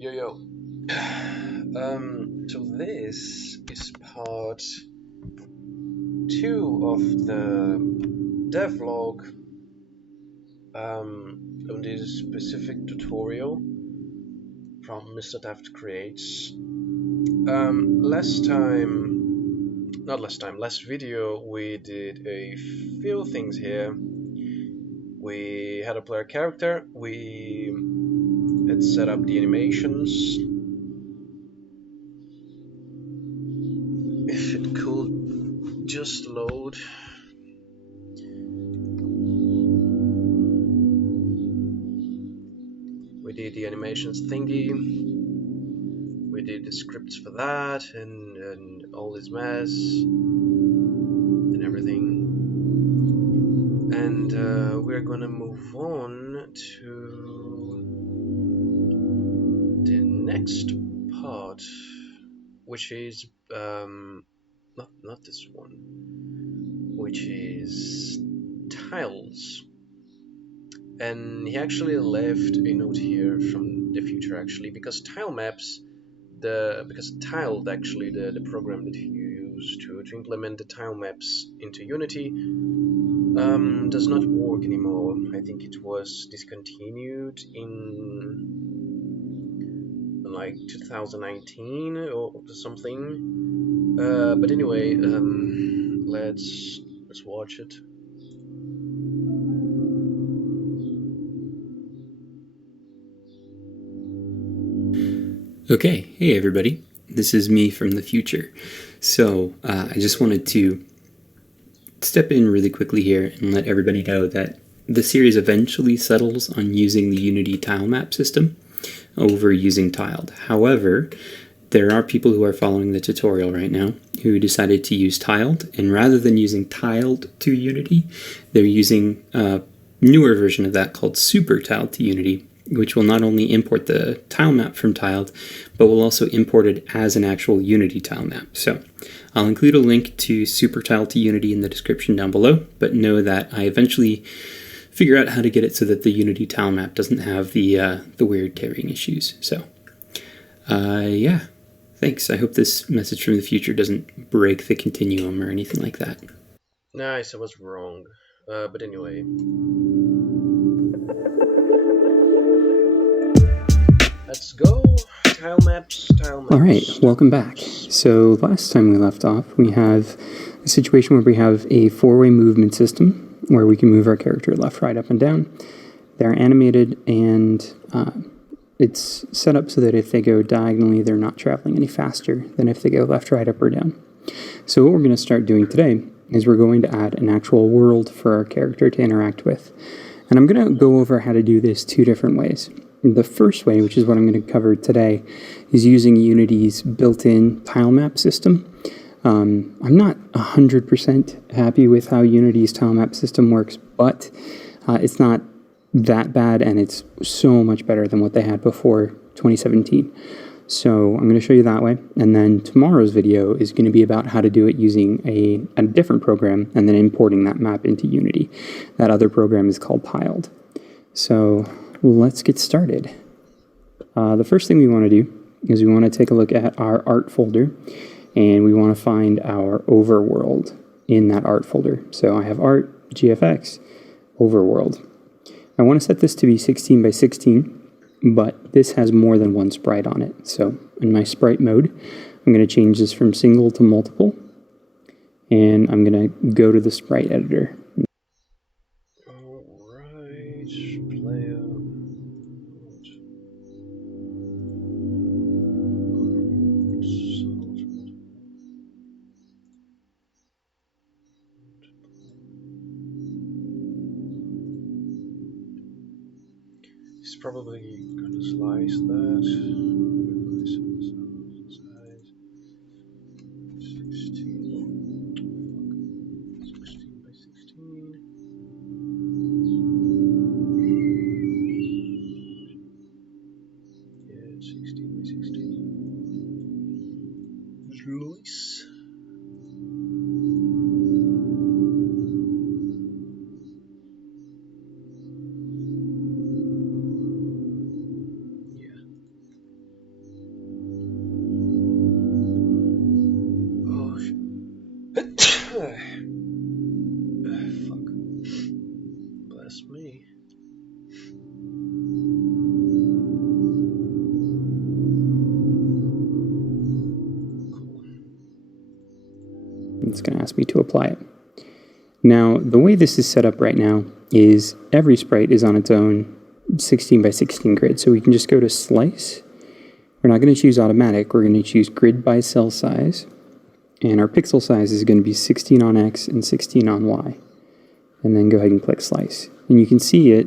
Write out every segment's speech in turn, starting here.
Yo yo. So this is part 2 of the devlog on this specific tutorial from Mr. Daft Creates. Last video we did a few things here. We had a player character, we had set up the animations. If it could just load. We did the animations thingy. We did the scripts for that and all this mess and everything. And we're gonna move on to the next part, which is not this one, which is tiles. And he actually left a note here from the future, actually, because Tilemaps, because Tiled, actually, the program that he used to implement the Tilemaps into Unity, does not work anymore. I think it was discontinued in like 2019 or something. But anyway, let's watch it. Okay, hey everybody, this is me from the future. So I just wanted to step in really quickly here and let everybody know that the series eventually settles on using the Unity tile map system over using tiled. However, there are people who are following the tutorial right now who decided to use tiled, and rather than using tiled to Unity, they're using a newer version of that called super tiled to Unity, which will not only import the tile map from tiled, but will also import it as an actual Unity tile map. So I'll include a link to super tiled to Unity in the description down below, but know that I eventually figure out how to get it so that the Unity tile map doesn't have the weird tearing issues. So yeah, thanks. I hope this message from the future doesn't break the continuum or anything like that. Nice, I was wrong. But anyway. Let's go. Tilemaps. Alright, welcome back. So last time we left off, we have a situation where we have a four-way movement system where we can move our character left, right, up, and down. They're animated and it's set up so that if they go diagonally, they're not traveling any faster than if they go left, right, up, or down. So what we're going to start doing today is we're going to add an actual world for our character to interact with. And I'm going to go over how to do this two different ways. The first way, which is what I'm going to cover today, is using Unity's built-in tile map system. I'm not 100% happy with how Unity's tile map system works, but it's not that bad, and it's so much better than what they had before 2017. So I'm going to show you that way, and then tomorrow's video is going to be about how to do it using a different program and then importing that map into Unity. That other program is called Tiled. So let's get started. The first thing we want to do is we want to take a look at our art folder, and we want to find our overworld in that art folder. So I have art, GFX, overworld. I want to set this to be 16 by 16, but this has more than one sprite on it. So in my sprite mode, I'm going to change this from single to multiple, and I'm going to go to the sprite editor. Alright, player. He's probably gonna slice that. Replace size. 16 by 16. Yeah, 16 by 16. Slice. It's going to ask me to apply it. Now, the way this is set up right now is every sprite is on its own 16 by 16 grid. So we can just go to slice. We're not going to choose automatic. We're going to choose grid by cell size. And our pixel size is going to be 16 on X and 16 on Y. And then go ahead and click slice. And you can see it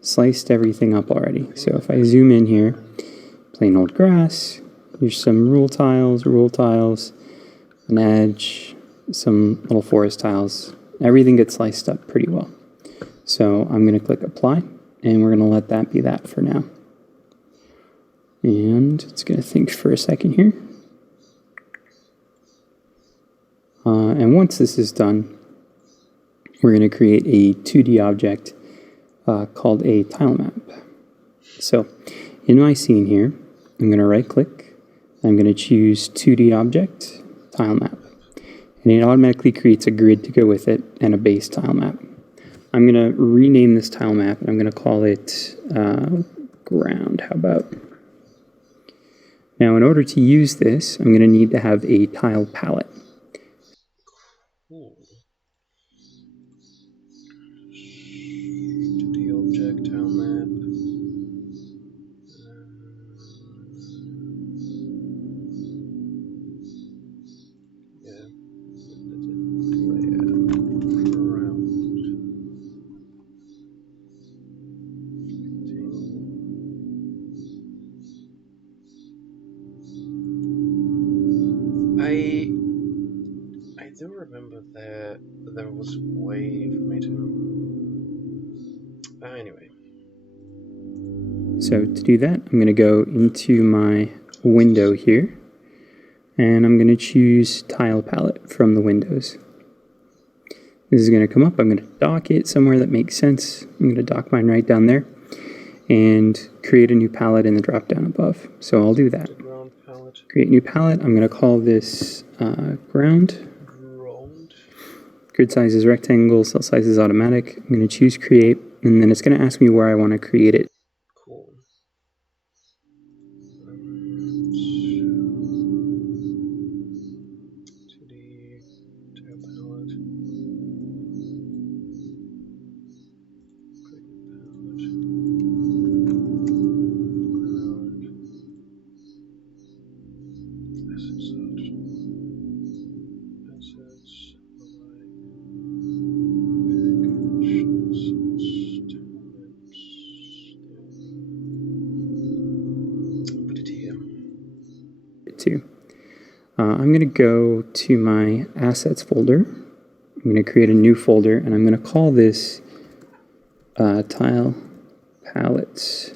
sliced everything up already. So if I zoom in here, plain old grass, here's some rule tiles, an edge, some little forest tiles. Everything gets sliced up pretty well. So I'm going to click apply, and we're going to let that be that for now. And it's going to think for a second here. And once this is done, we're going to create a 2D object called a Tilemaps. So in my scene here, I'm going to right click, I'm going to choose 2D object, Tilemaps. And it automatically creates a grid to go with it and a base Tilemap. I'm going to rename this Tilemap, and I'm going to call it ground. How about? Now, in order to use this, I'm going to need to have a tile palette. Cool. To the object tile map. I do remember there was a way for me to... anyway. So to do that, I'm going to go into my window here, and I'm going to choose Tile Palette from the windows. This is going to come up. I'm going to dock it somewhere that makes sense. I'm going to dock mine right down there, and create a new palette in the drop down above. So I'll do that. Create new palette. I'm going to call this ground. Grid size is rectangle, cell size is automatic. I'm going to choose create, and then it's going to ask me where I want to create it. Cool. To the tile palette. Click palette. Ground. Assets. I'm going to go to my assets folder. I'm going to create a new folder, and I'm going to call this tile palettes.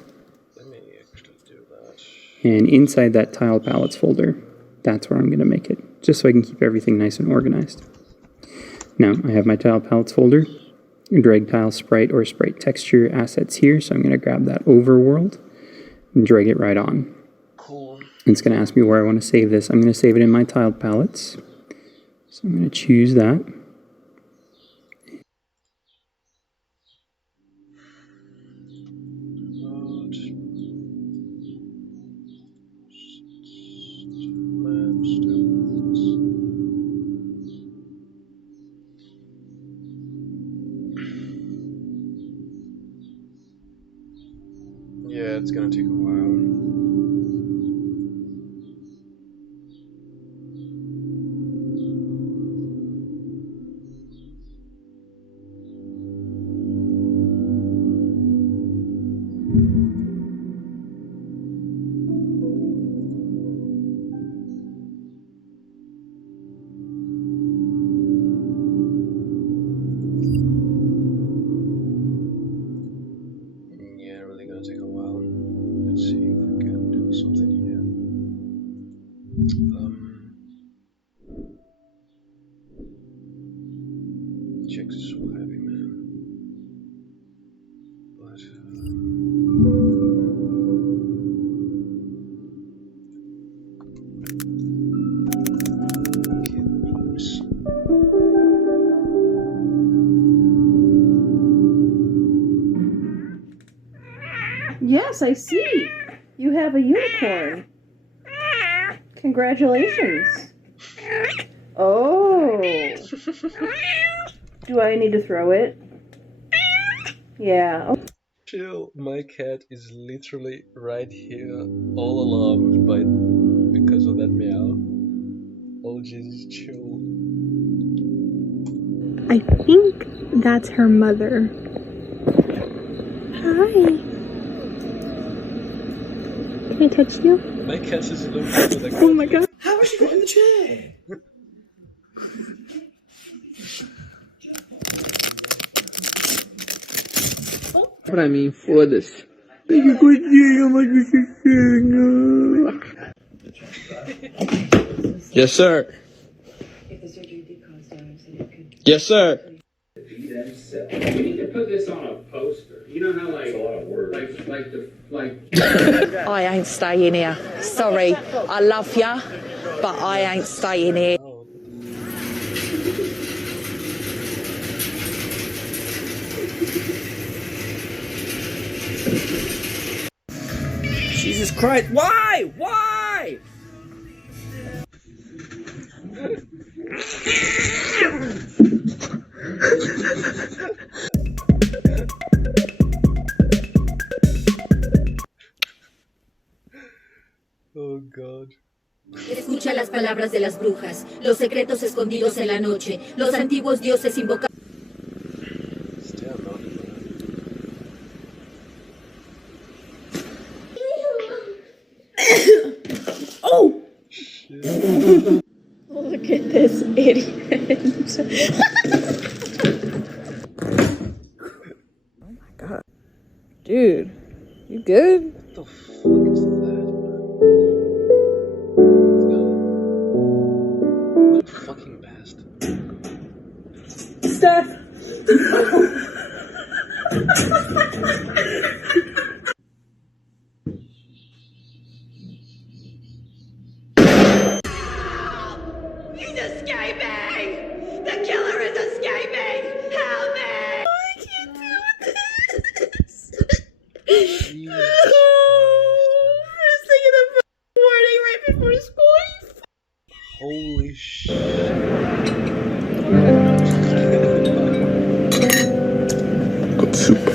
Let me actually do that. And inside that tile palettes folder, that's where I'm going to make it, just so I can keep everything nice and organized. Now I have my tile palettes folder, drag tile sprite or sprite texture assets here, so I'm going to grab that overworld and drag it right on. Cool. It's going to ask me where I want to save this. I'm going to save it in my tiled palettes. So I'm going to choose that. Yeah, it's going to take a while. Yeah, really going to take a while. Let's see if we can do something here. Checks is so heavy, man. But kid memes. Yes, I see. You have a unicorn. Congratulations. Oh. Do I need to throw it? Yeah. Chill, my cat is literally right here, all alarmed because of that meow. Oh Jesus, chill. I think that's her mother. Hi. Can I touch you? My cat is looking at the Oh my god. How has she got in the chair? Pra mim, foda-se. Yes, sir. Yes, sir. We need to put this on a poster. You know how like a lot of words. I ain't staying here. Sorry, I love ya, but I ain't staying here. Jesus Christ! Why? Why? Oh God. Escucha las palabras de las brujas, los secretos escondidos en la noche, los antiguos dioses invocados. Still not. Oh! Shit. Look at this idiot. Oh my god. Dude, you good? What the fuck is that, man? What a fucking bastard. Steph! He's escaping! The killer is escaping! Help me! I can't do this! Jesus First thing in the morning right before school. Holy shit. Good soup.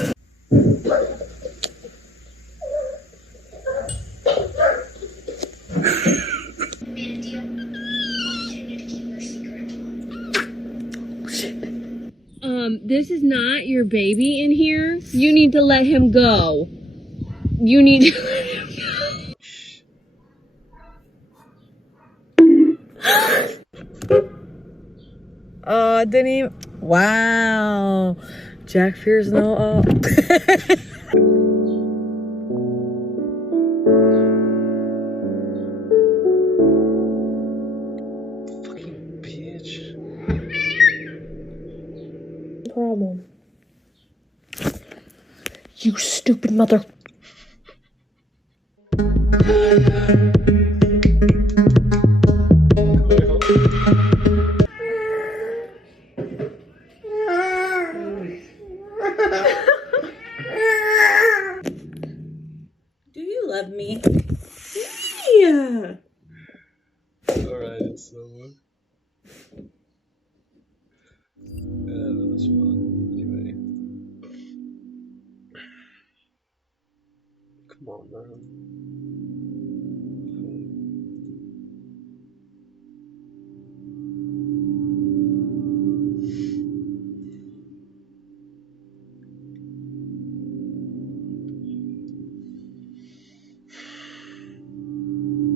This is not your baby in here. You need to let him go. You need to let him go. Oh, didn't even. Wow. Jack fears no. Fucking bitch. Problem. You stupid mother. Do you love me? Yeah. Alright, it's over. Yeah, that was fun. Anyway. Come on, man.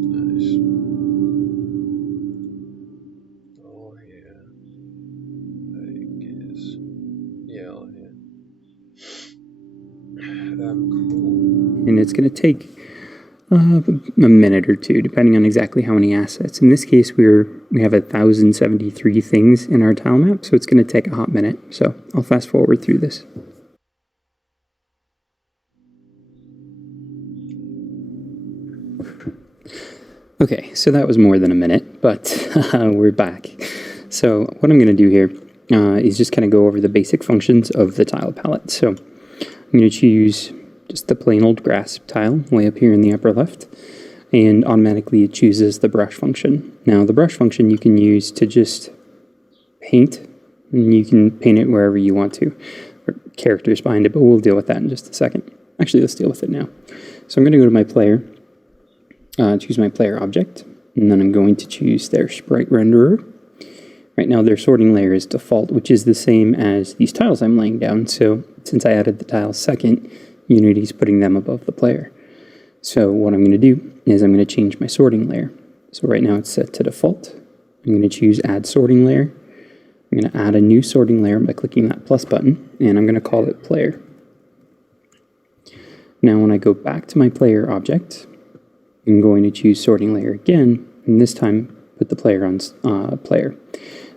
Nice. Oh yeah. I guess. Yeah, oh yeah. Cool. And it's going to take a minute or two, depending on exactly how many assets. In this case, we have 1,073 things in our tile map, so it's going to take a hot minute. So I'll fast forward through this. Okay, so that was more than a minute, but we're back. So what I'm going to do here is just kind of go over the basic functions of the tile palette. So I'm going to choose just the plain old grass tile way up here in the upper left, and automatically it chooses the brush function. Now the brush function you can use to just paint, and you can paint it wherever you want to, or characters behind it, but we'll deal with that in just a second. Actually, let's deal with it now. So I'm going to go to my player, choose my player object, and then I'm going to choose their sprite renderer. Right now their sorting layer is default, which is the same as these tiles I'm laying down. So since I added the tiles second, Unity's putting them above the player. So what I'm going to do is I'm going to change my sorting layer. So right now it's set to default. I'm going to choose add sorting layer. I'm going to add a new sorting layer by clicking that plus button, and I'm going to call it player. Now when I go back to my player object, I'm going to choose sorting layer again, and this time put the player on player.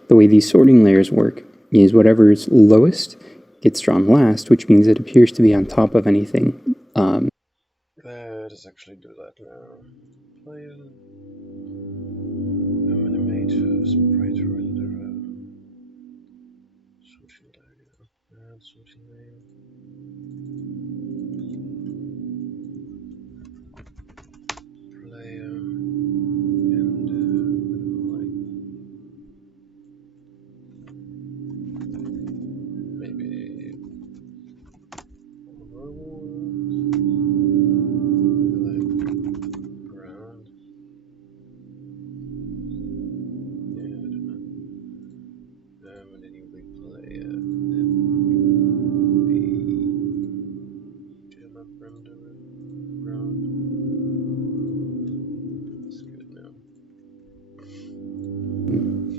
The way these sorting layers work is whatever is lowest gets drawn last, which means it appears to be on top of anything. Let's actually do that now. Player. Animate sprite renderer. Sorting layer. Add sorting layer. Player.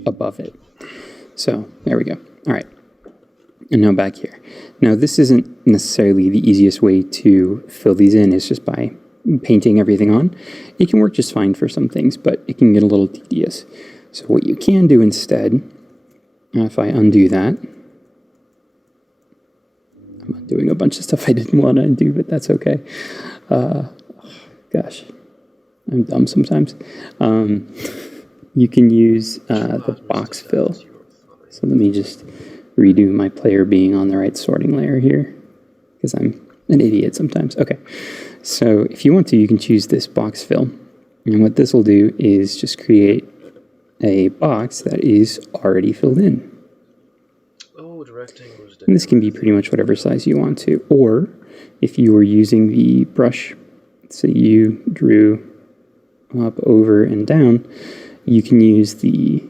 Above it. So there we go. All right. And now back here. Now this isn't necessarily the easiest way to fill these in, it's just by painting everything on. It can work just fine for some things, but it can get a little tedious. So what you can do instead, if I undo that, I'm undoing a bunch of stuff I didn't want to undo, but that's okay. Gosh, I'm dumb sometimes. You can use the box fill. So let me just redo my player being on the right sorting layer here, because I'm an idiot sometimes. Okay, so if you want to, you can choose this box fill. And what this will do is just create a box that is already filled in. Oh, the rectangles. And this can be pretty much whatever size you want to. Or if you were using the brush, so you drew up, over, and down, you can use the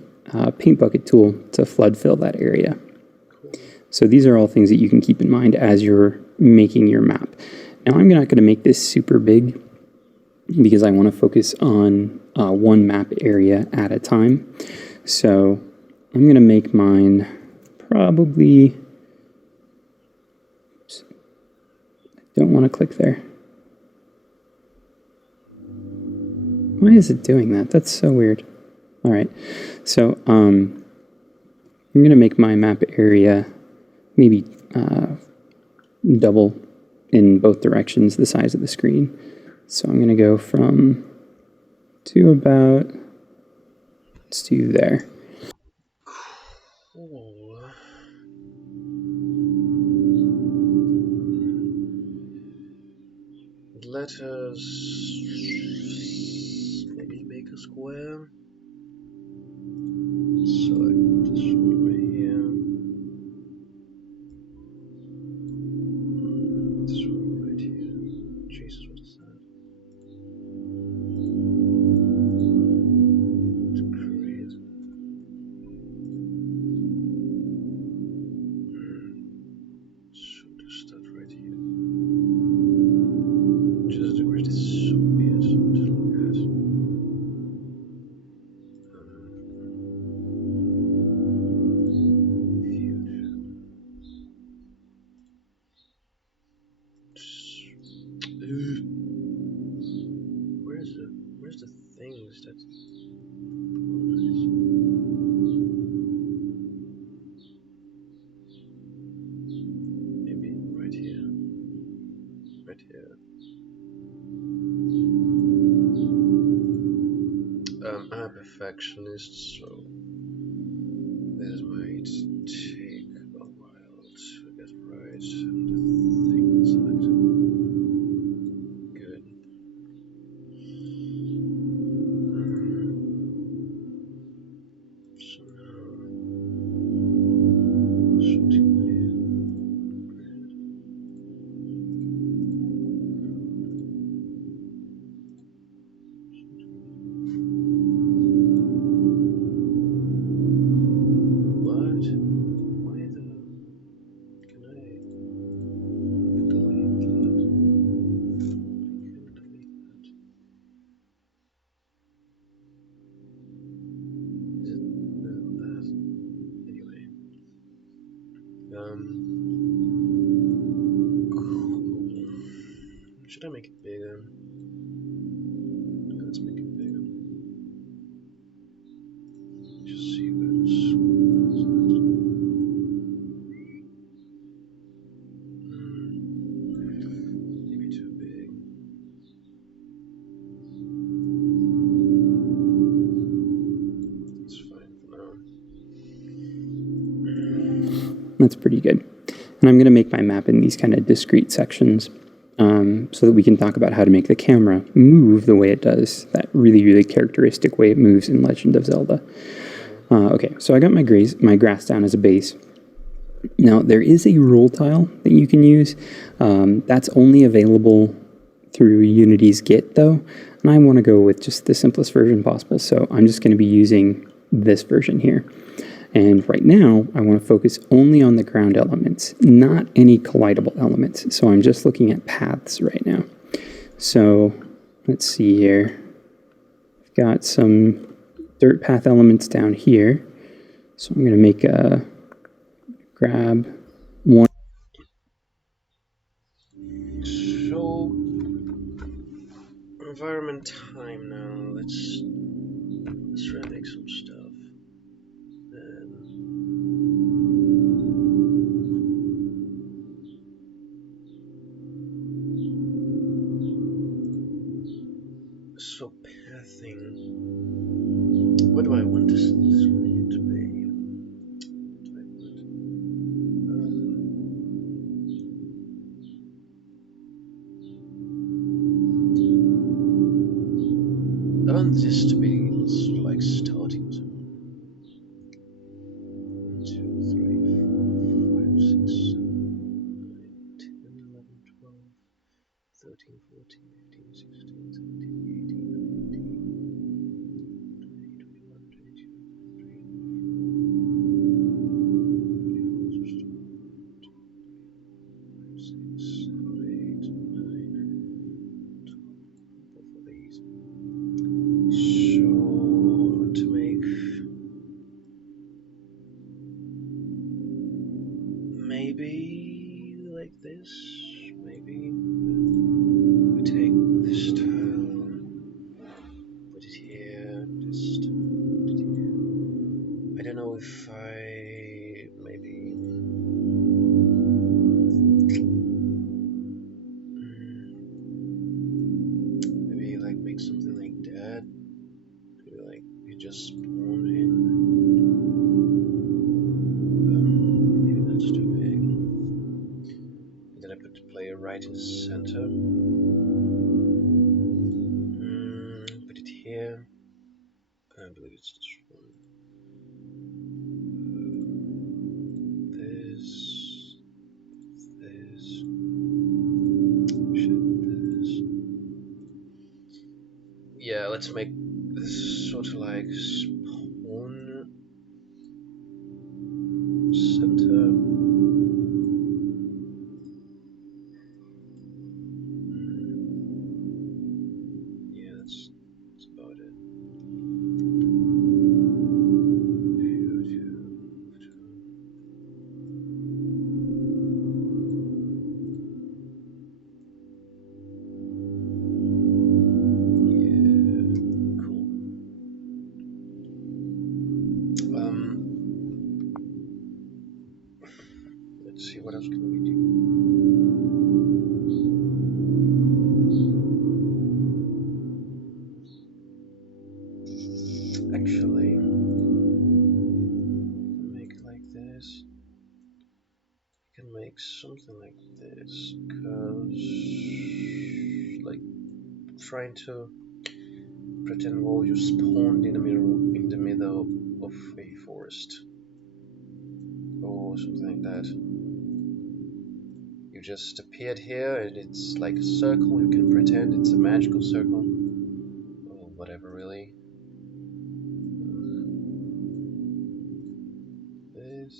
paint bucket tool to flood fill that area. So these are all things that you can keep in mind as you're making your map. Now I'm not going to make this super big because I want to focus on one map area at a time. So I'm going to make mine probably, oops, I don't want to click there. Why is it doing that? That's so weird. All right, so I'm going to make my map area maybe double in both directions the size of the screen. So I'm going to go from to about, let's do there. Cool. Let us maybe make a square. Select this one right here. This one right here. Jesus, what is that? To create. So just that right here. Jesus, the grid is so weird to look at. Where's the things that? Maybe right here. Right here. I'm a perfectionist, so this might take a while to get right and the thing selected. Good. Should I make it bigger? Let's make it bigger. Just see where this. Maybe too big. It's fine for now. That's pretty good. And I'm going to make my map in these kind of discrete sections so that we can talk about how to make the camera move the way it does, that really, really characteristic way it moves in Legend of Zelda. Okay, so I got my grass down as a base. Now, there is a roll tile that you can use. That's only available through Unity's Git, though, and I want to go with just the simplest version possible, so I'm just going to be using this version here. And right now, I want to focus only on the ground elements, not any collidable elements. So I'm just looking at paths right now. So let's see here. I've got some dirt path elements down here. So I'm going to make a grab one. So, environment time now. Let's try to make some stuff. So pathing. What do I want this one to be? What do I want this to be like starting zone. 1, 2, 3, 4, 5, 6, 7, 8, 9, 10, 11, 12, 13, 14, 15, 16, 17, 18, 19, 20, 21, 22, 23, maybe like this. Maybe we take this tile, put it here, just put it here. I don't know if I maybe like make something like that. Maybe like you just spawn in. Maybe that's too big. And then I put the player right in the center. Put it here. I believe it's this one. This. Yeah, let's make this sort of like spawn center. Yeah, that's about it. Let's see, what else can we do? Actually, we can make it like this. We can make something like this, cause like trying to pretend well you spawned in the middle of a forest or something like that. You just appeared here and it's like a circle. You can pretend it's a magical circle or whatever, really. This.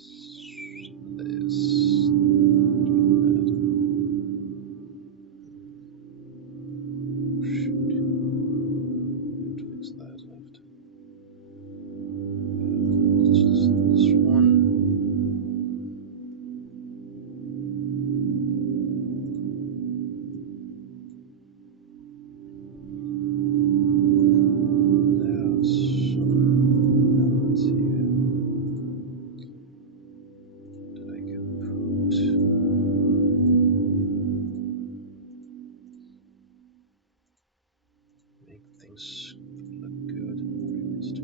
things look good and realistic.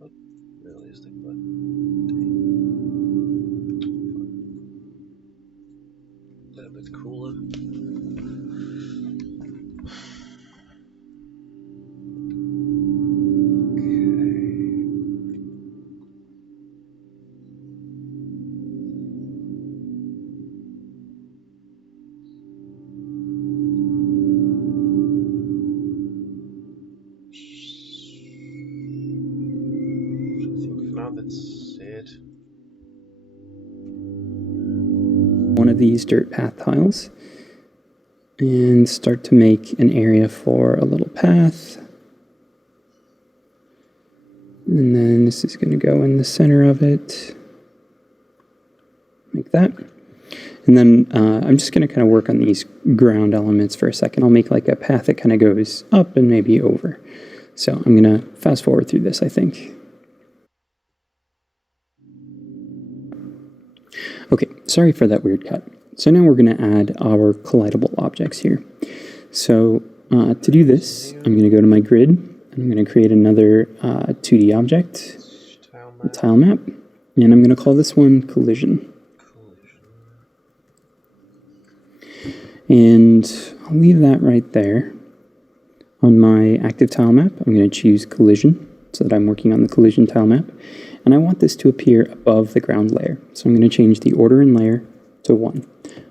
Not realistic, but a little bit cooler. That's it. One of these dirt path tiles and start to make an area for a little path. And then this is going to go in the center of it, like that. And then I'm just going to kind of work on these ground elements for a second. I'll make like a path that kind of goes up and maybe over. So I'm going to fast forward through this, I think. Okay, sorry for that weird cut. So now we're going to add our collidable objects here. So to do this, I'm going to go to my grid, and I'm going to create another 2D object, a tile map, and I'm going to call this one collision. And I'll leave that right there. On my active tile map, I'm going to choose collision, so that I'm working on the collision tile map. And I want this to appear above the ground layer. So I'm going to change the order in layer to 1.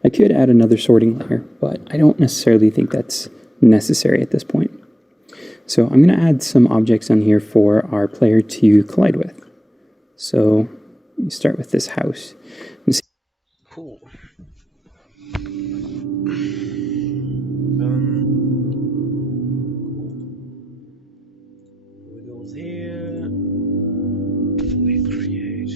I could add another sorting layer, but I don't necessarily think that's necessary at this point. So I'm going to add some objects on here for our player to collide with. So you start with this house. Cool. We go here. We create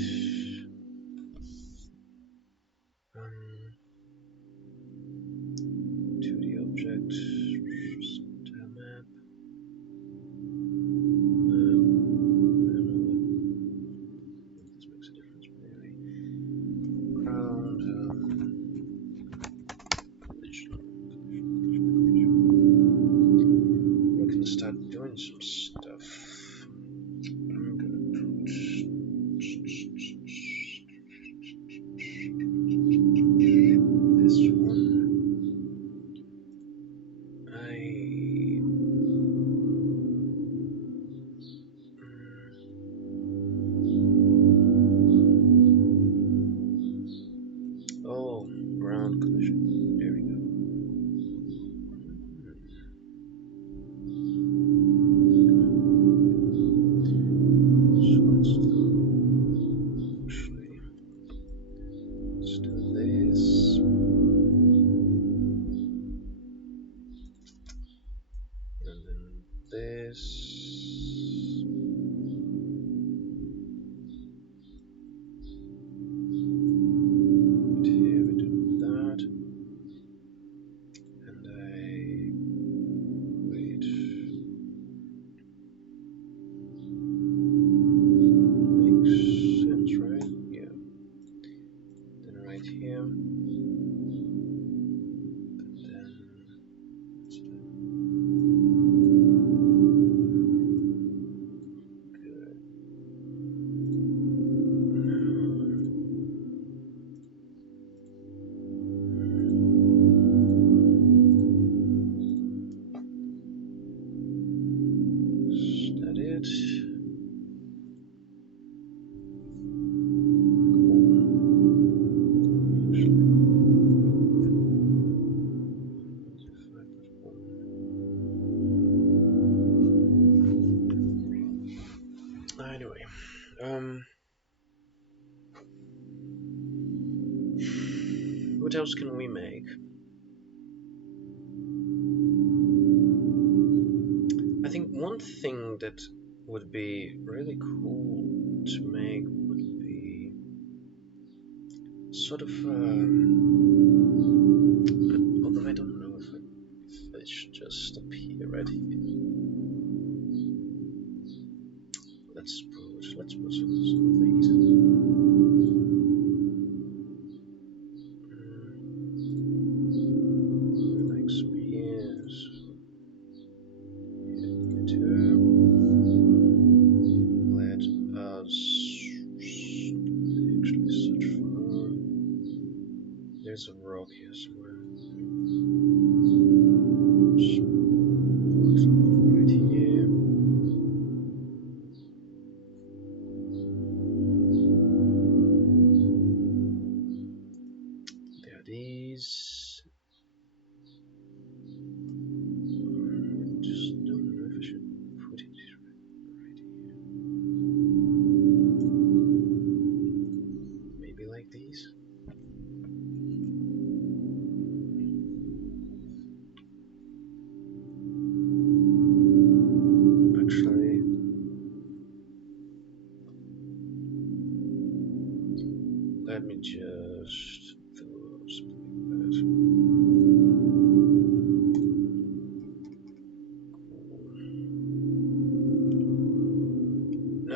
2D object, tile map. I don't know if this makes a difference, but anyway. Ground, collision. We can start doing some stuff. I'm gonna put this one. Oh, ground collision. There we go. Let's do this. And then this. But here we do that. And wait. Makes sense, right? Yeah. Then right here. Anyway, what else can we make? I think one thing that would be really cool to make would be sort of, although I don't know if it should just appear right here. Let's put some of these. Like some here.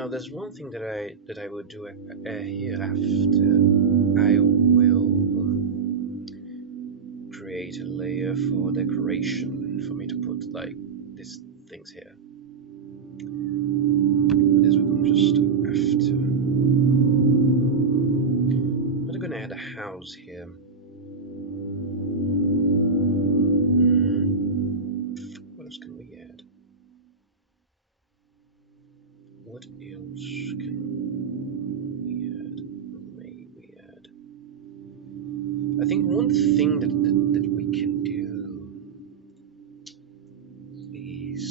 Now, there's one thing that I will do hereafter. I will create a layer for decoration for me to put like these things here. This will come just after. I'm gonna add a house here. What else can we add? What else can we add? May we add? I think one thing that we can do is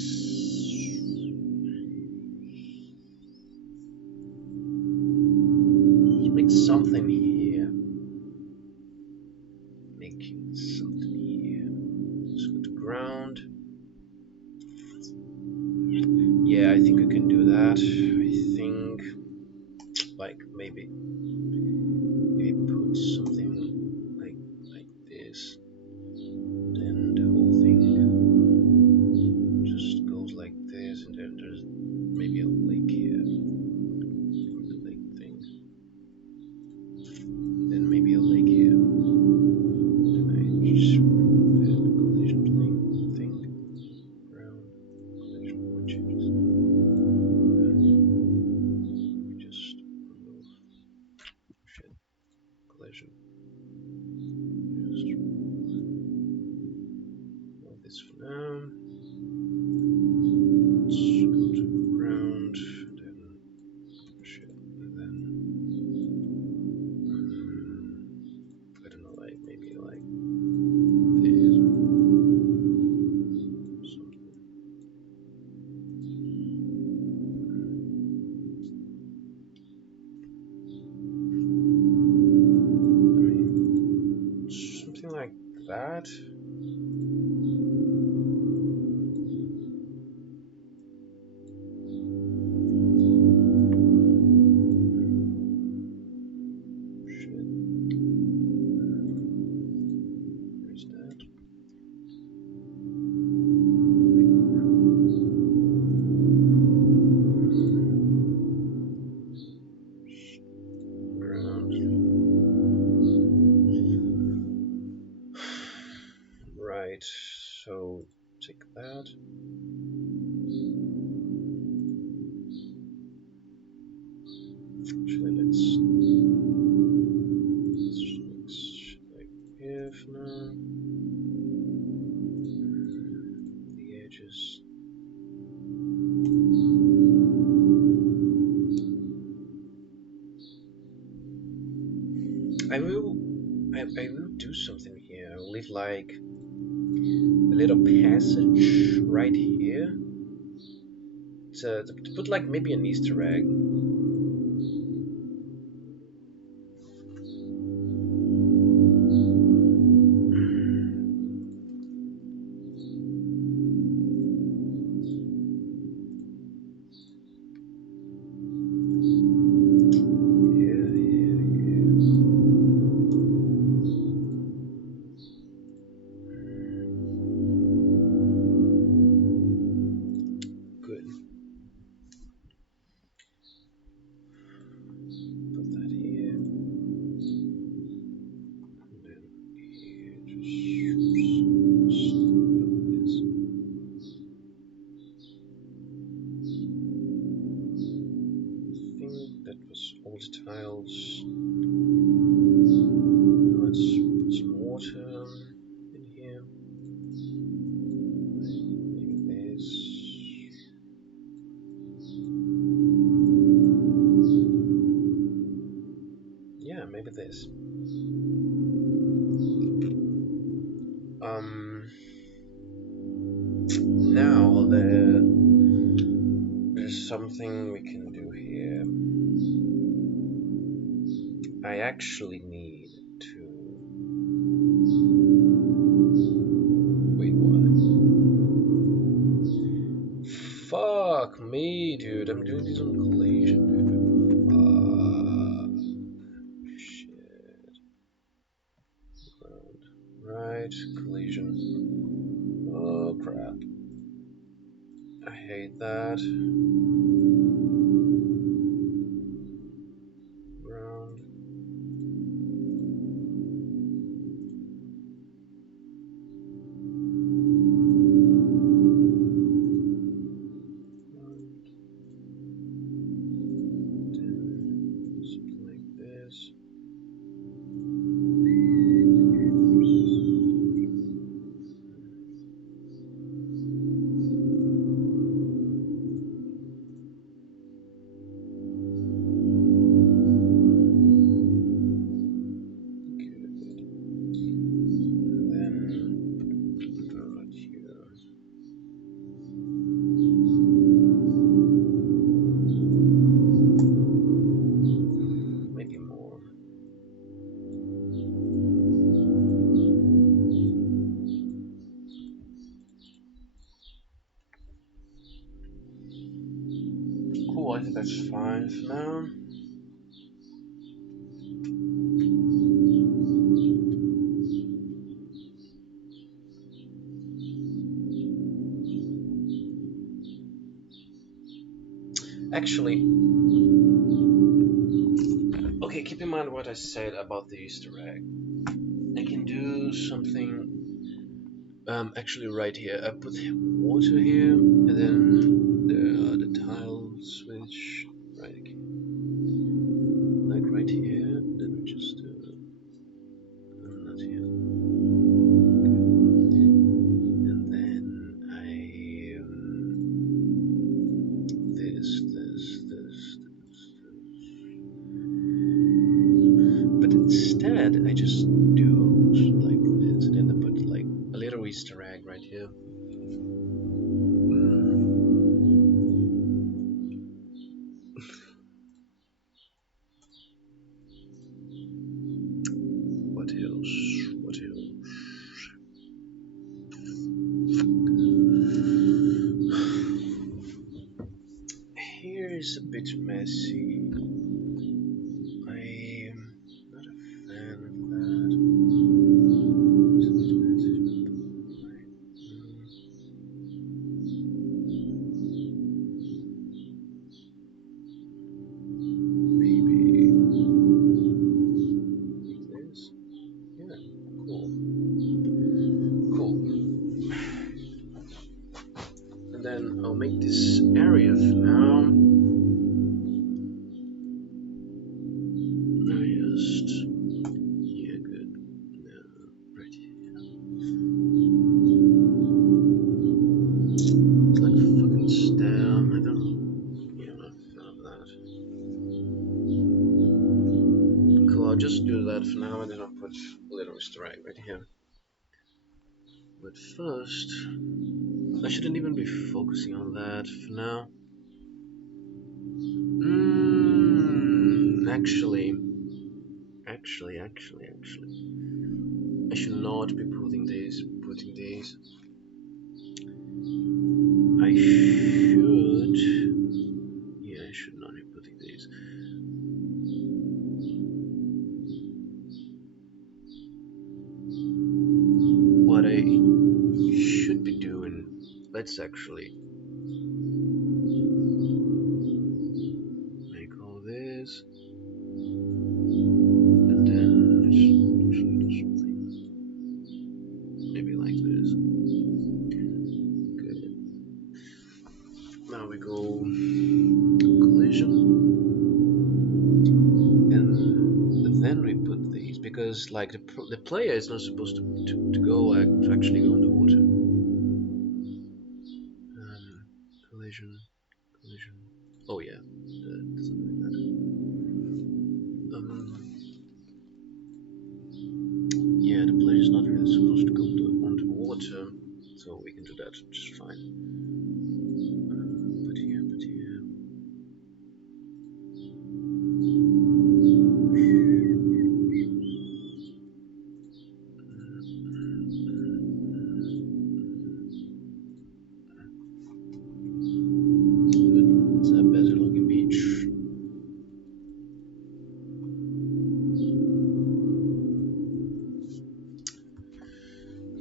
make something here. Making something here. Let's go to ground. Yeah, I think we can do that. I think, like, maybe put something like this. Then the whole thing just goes like this, and then there's maybe a lake here. The lake thing. Then maybe a lake here. Then I just add the collision thing. Ground. Collision point changes. We just remove shit. Collision. Just remove this for now. Let's go to ground, then shit, and then I don't know, like maybe like this something. I mean, something like that. Right, so take that. Actually, let's mix like here for now. The edges. I will do something here. I will leave like a little passage right here to put like maybe an Easter egg. Tiles. Let's put some water in here. Maybe this. Yeah, maybe this. Now there's something we can do here. I actually need to... Wait, what? Fuck me, dude. I'm doing this on collision, dude. Shit. Right, collision. Oh, crap. I hate that. think that's fine for now. Actually, okay, keep in mind what I said about the Easter egg. I can do something actually right here. I put water here, and then the tile switch right like right here. Then we just not here. And then I this. But instead, I just do like this, and then I put like a little Easter egg right here. What else? What else? Here is a bit messy. I'm not a fan of that. It's a bit messy. Right. Maybe like this. Yeah, cool. Cool. And then I'll make this area for now. Yeah, good. No, right here. It's like fucking stem. I don't. Yeah, I'm not a fan of that. Cool. I'll just do that for now, and then I'll put a little Easter egg right here. But first, I shouldn't even be focusing on that for now. Actually, I should not be putting these. I should. Yeah, I should not be putting these. What I should be doing. Let's actually make all this, and then let's actually do something maybe like this. Good. Now we go collision, and then we put these because like the player is not supposed to go to actually go in the water. Collision. Oh yeah, something like that. Yeah, the player is not really supposed to go onto water, so we can do that just fine. Put here. Good. It's a better looking beach.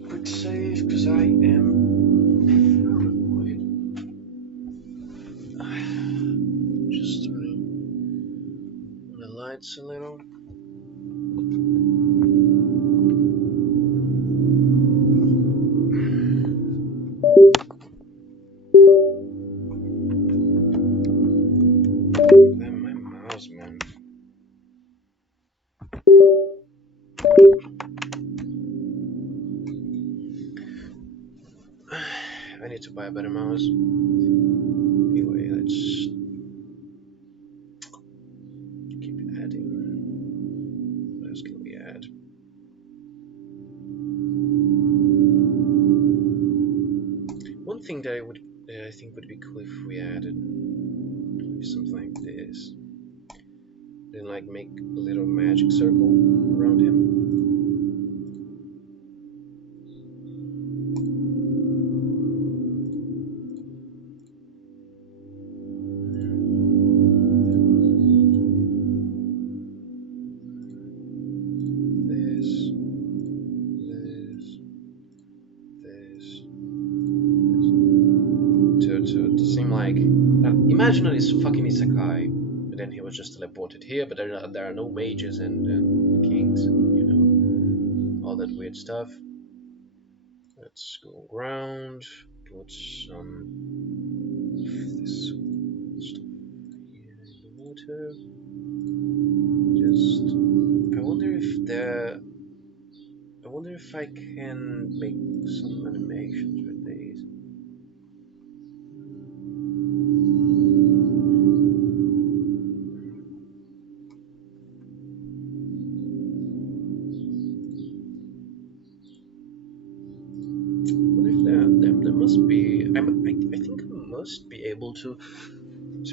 Quick save, because I am paranoid. Just turning the lights a little. Damn, my mouse, man. I need to buy a better mouse. Anyway, let's keep adding. What else can we add? One thing that I think would be cool if we added something like this. Then like make a little magic circle around him. like, now imagine this fucking isekai, and then he was just teleported here, but there are no mages and kings, you know, all that weird stuff. Let's go around, put some of this stuff here in the water. Just, I wonder if I can make some animations with these. There must be. I think I must be able to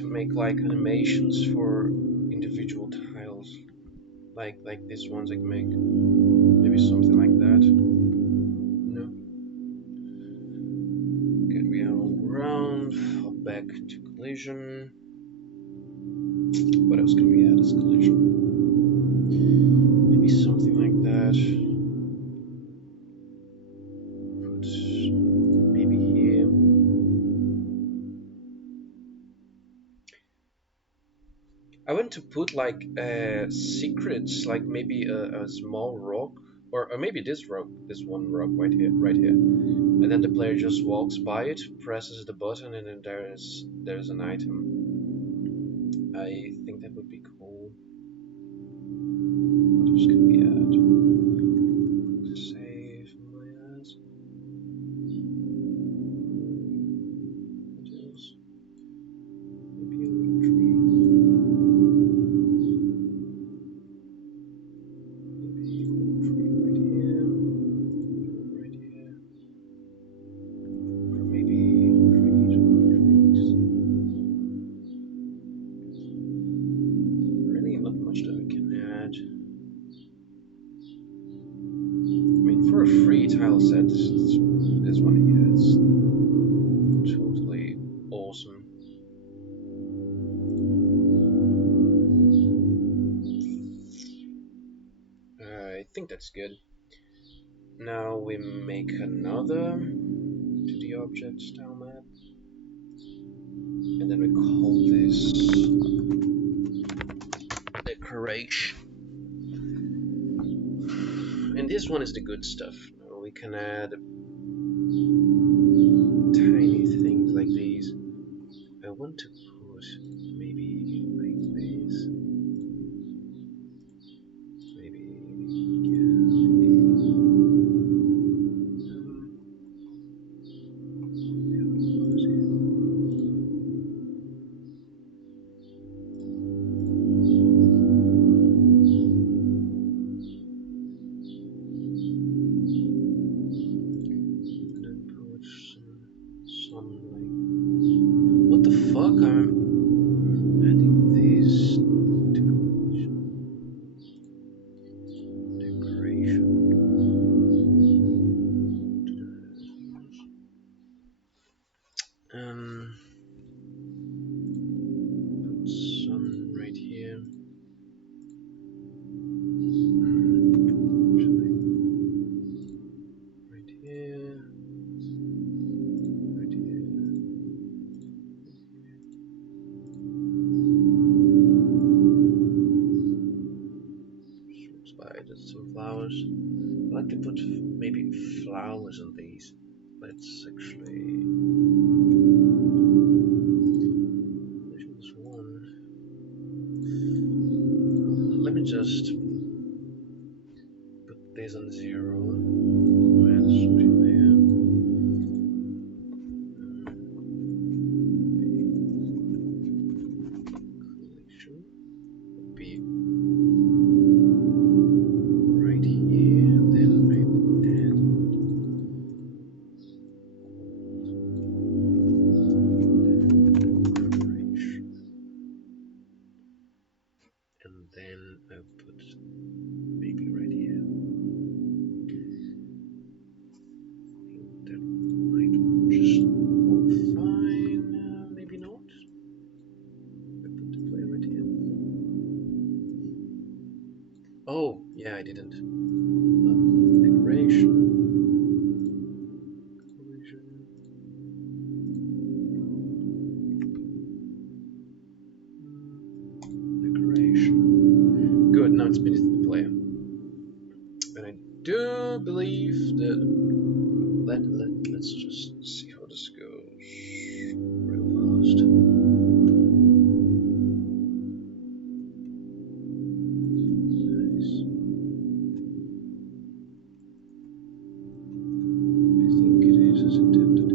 make like animations for individual tiles, like these ones I can make. Maybe something like that. No. Good, we are all around. Hop back to collision. What else can we add as collision? Maybe something like that. Put maybe here. I want to put like secrets, like maybe a small rock, or maybe this rock, this one rock right here, and then the player just walks by it, presses the button, and then there's an item. I think that would be cool. What else can we add? Save my ass. What else? Maybe a little tree. Maybe a little tree right here. Right here. Or maybe trees. Really not much that we can add. I mean, for a free tile set, this one here is totally awesome. I think that's good. Now we make another 2D object style map, and then we call this decoration. And this one is the good stuff. Now we can add tiny things like these. I want to put maybe like this. Maybe, yeah, maybe. What the fuck? I'm adding these decoration. Put some right here. Right here. Right here. Spiders, some flowers. I'd like to put maybe flowers on these. Let's actually this one. Let me just put this on 0. Add something there. Collision would be right here, and then I will add decoration, and then I'll put maybe right here. That might just work fine. Maybe not. I put the player right here. Oh, yeah, I didn't. Decoration. Collision. cannot believe that. Let's just see how this goes real fast. Nice. I think it is as intended.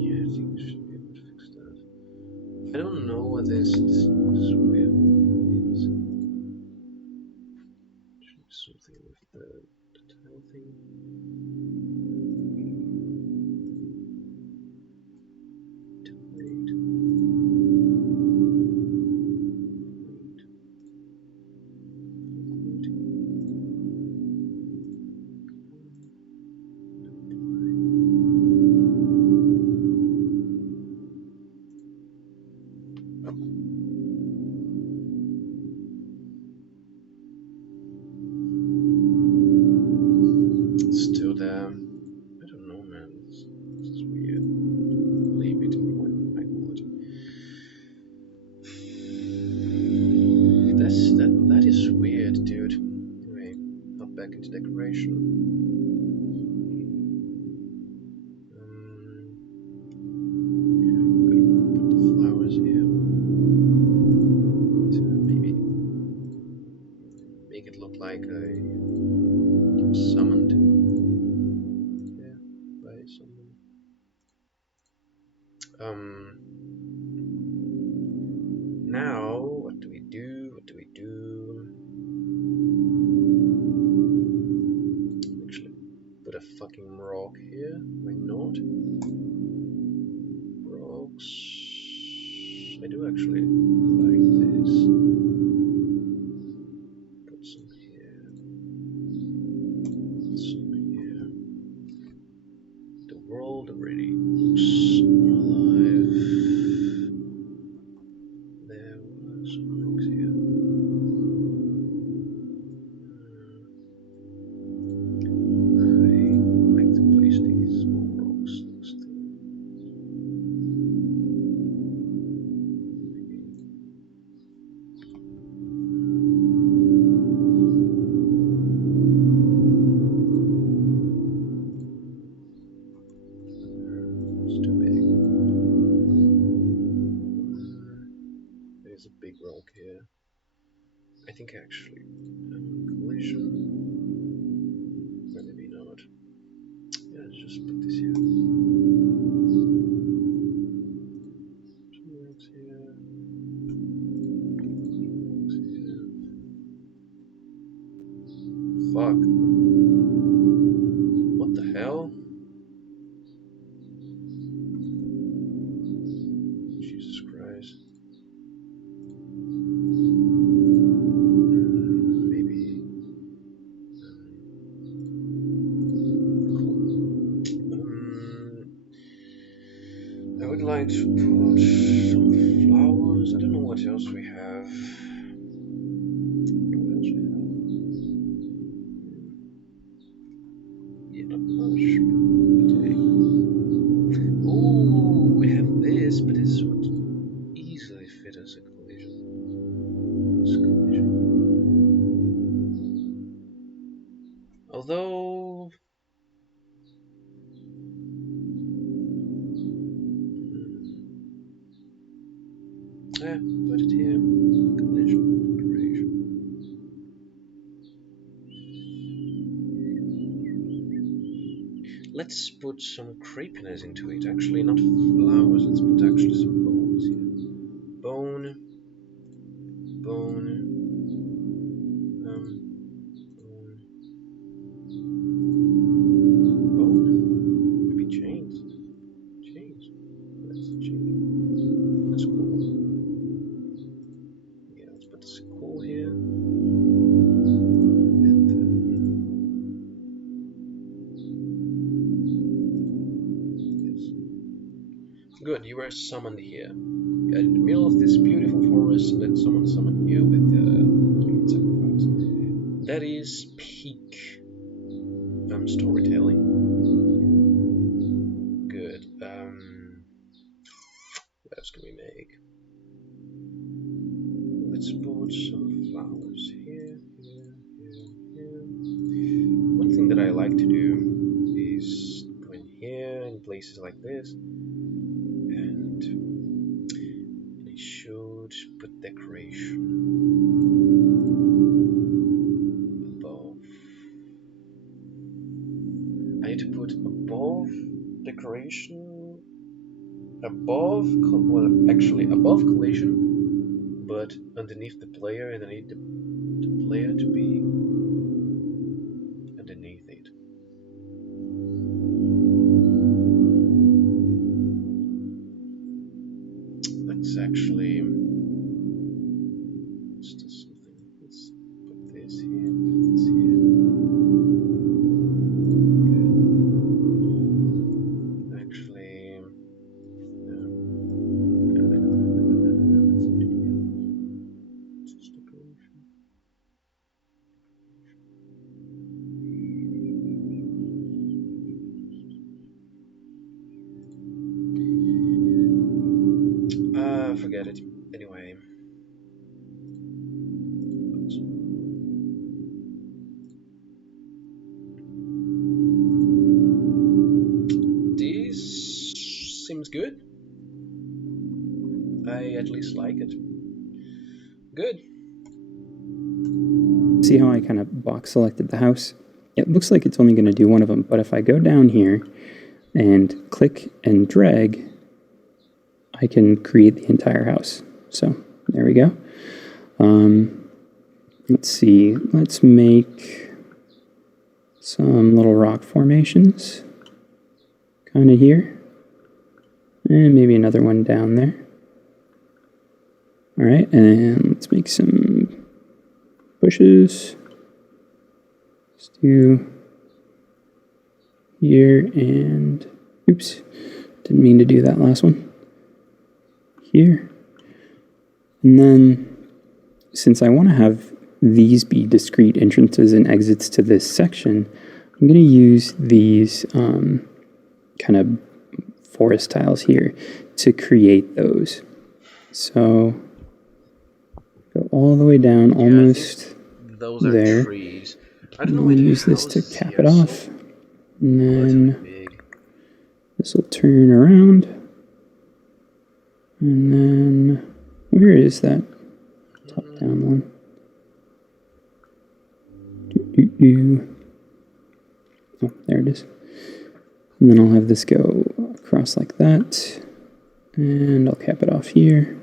Yeah, I think I should be able to fix that. I don't know what this weird thing is. Should be something with the tile thing. Wait. It's still there. I don't know, man. This is weird. Leave it in high quality. That is weird, dude. Anyway, hop back into decoration. Yeah, I'm gonna put the flowers here to maybe make it look like I was summoned. Yeah, by someone. Now, what do we do? What do we do? Actually, put a fucking rock here. Why not? Rocks. I do actually like this. Put some here. Some here. The world already looks more alive. There were some rocks here. I like to place these small rocks next to it's too big. There's a big rock here. I think actually collision. Or maybe not. Yeah, let's just put this here. Some rocks here. Rocks here. Fuck. What the hell? Jesus Christ. Maybe. Cool. I would like to put some flowers. I don't know what else we have. Yeah, not much. Oh, we have this, but this would easily fit as a collision. Although put it here. Collision decoration. Let's put some creepiness into it. Actually, not flowers. Let's put actually some bones here. Bone. Bone. Bone. Bone. Maybe chains. Chains. That's a chain. That's cool. Yeah, let's put the skull here. And yes. Good, you were summoned here. You are in the middle of this beautiful forest, and then someone summoned you with human sacrifice. That is peak storytelling. Good. What else can we make? Let's put some flowers here, here, here, in places like this, and I should put decoration above. I need to put above decoration, above, well, actually above collision, but underneath the player, and I need the player to be underneath it. Let's actually, let's do something. Let's put this here, put this here. Good. Actually, no. It's decoration. Forget it. Anyway. This seems good. I at least like it. Good. See how I kind of box selected the house? It looks like it's only going to do one of them, but if I go down here and click and drag, I can create the entire house. So there we go. Let's see, let's make some little rock formations kind of here, and maybe another one down there. All right, and let's make some bushes. Let's do here, and oops, didn't mean to do that last one. Here. And then, since I want to have these be discrete entrances and exits to this section, I'm going to use these kind of forest tiles here to create those. So, go all the way down, almost those are there. trees. I don't know We'll use this to cap it off. And then this will turn around. And then, where is that top down one? Oh, there it is. And then I'll have this go across like that. And I'll cap it off here.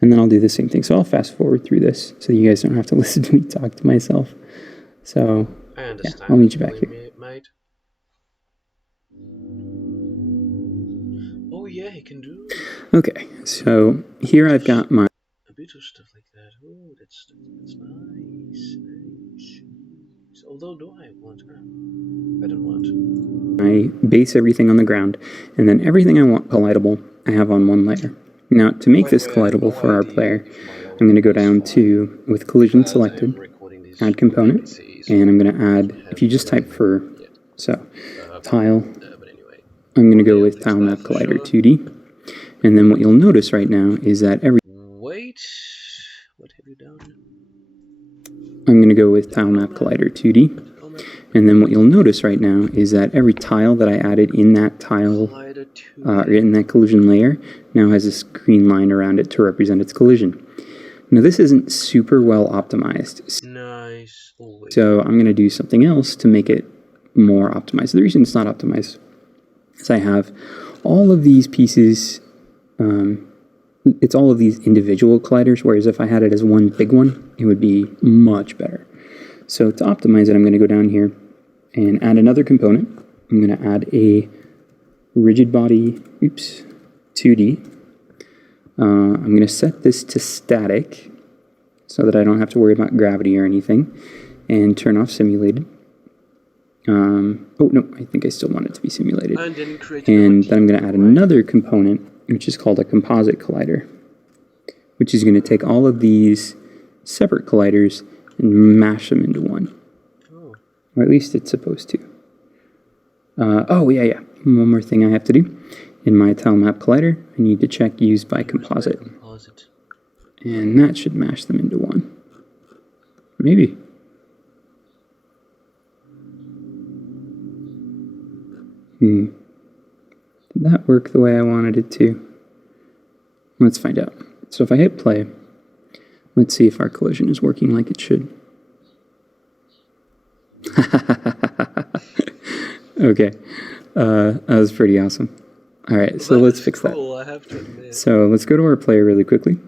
And then I'll do the same thing. So I'll fast forward through this so you guys don't have to listen to me talk to myself. So, yeah, I'll meet you back here. Mate. Oh yeah, he can do Okay, so here I've got my a bit of stuff like that. Oh, that's nice, nice. Although, do I want? I don't want. I base everything on the ground, and then everything I want collidable, I have on one layer. Now, to make this collidable for our player, I'm going to go down to, with collision selected, add component, and I'm going to add, if you just type for, so, tile, I'm going to go with Tilemap Collider 2D, and then what you'll notice right now is that Wait, what have you done? I'm going to go with Tilemap Collider 2D, and then what you'll notice right now is that every tile that I added in that tile, or in that collision layer, now has this green line around it to represent its collision. Now this isn't super well optimized. Nice. So I'm going to do something else to make it more optimized. The reason it's not optimized is I have all of these pieces, it's all of these individual colliders, whereas if I had it as one big one, it would be much better. So to optimize it, I'm going to go down here and add another component. I'm going to add a rigid body, 2D. I'm going to set this to static so that I don't have to worry about gravity or anything, and turn off simulated. Oh no, I think I still want it to be simulated. And then I'm going to add another component, which is called a composite collider, which is going to take all of these separate colliders and mash them into one. Or at least it's supposed to. Oh, yeah. One more thing I have to do. In my Tilemap Collider, I need to check Use by Composite. And that should mash them into one. Maybe. that work the way I wanted it to? Let's find out. So if I hit play, let's see if our collision is working like it should. Okay, that was pretty awesome. All right, so let's fix that. I have to admit. So let's go to our player really quickly.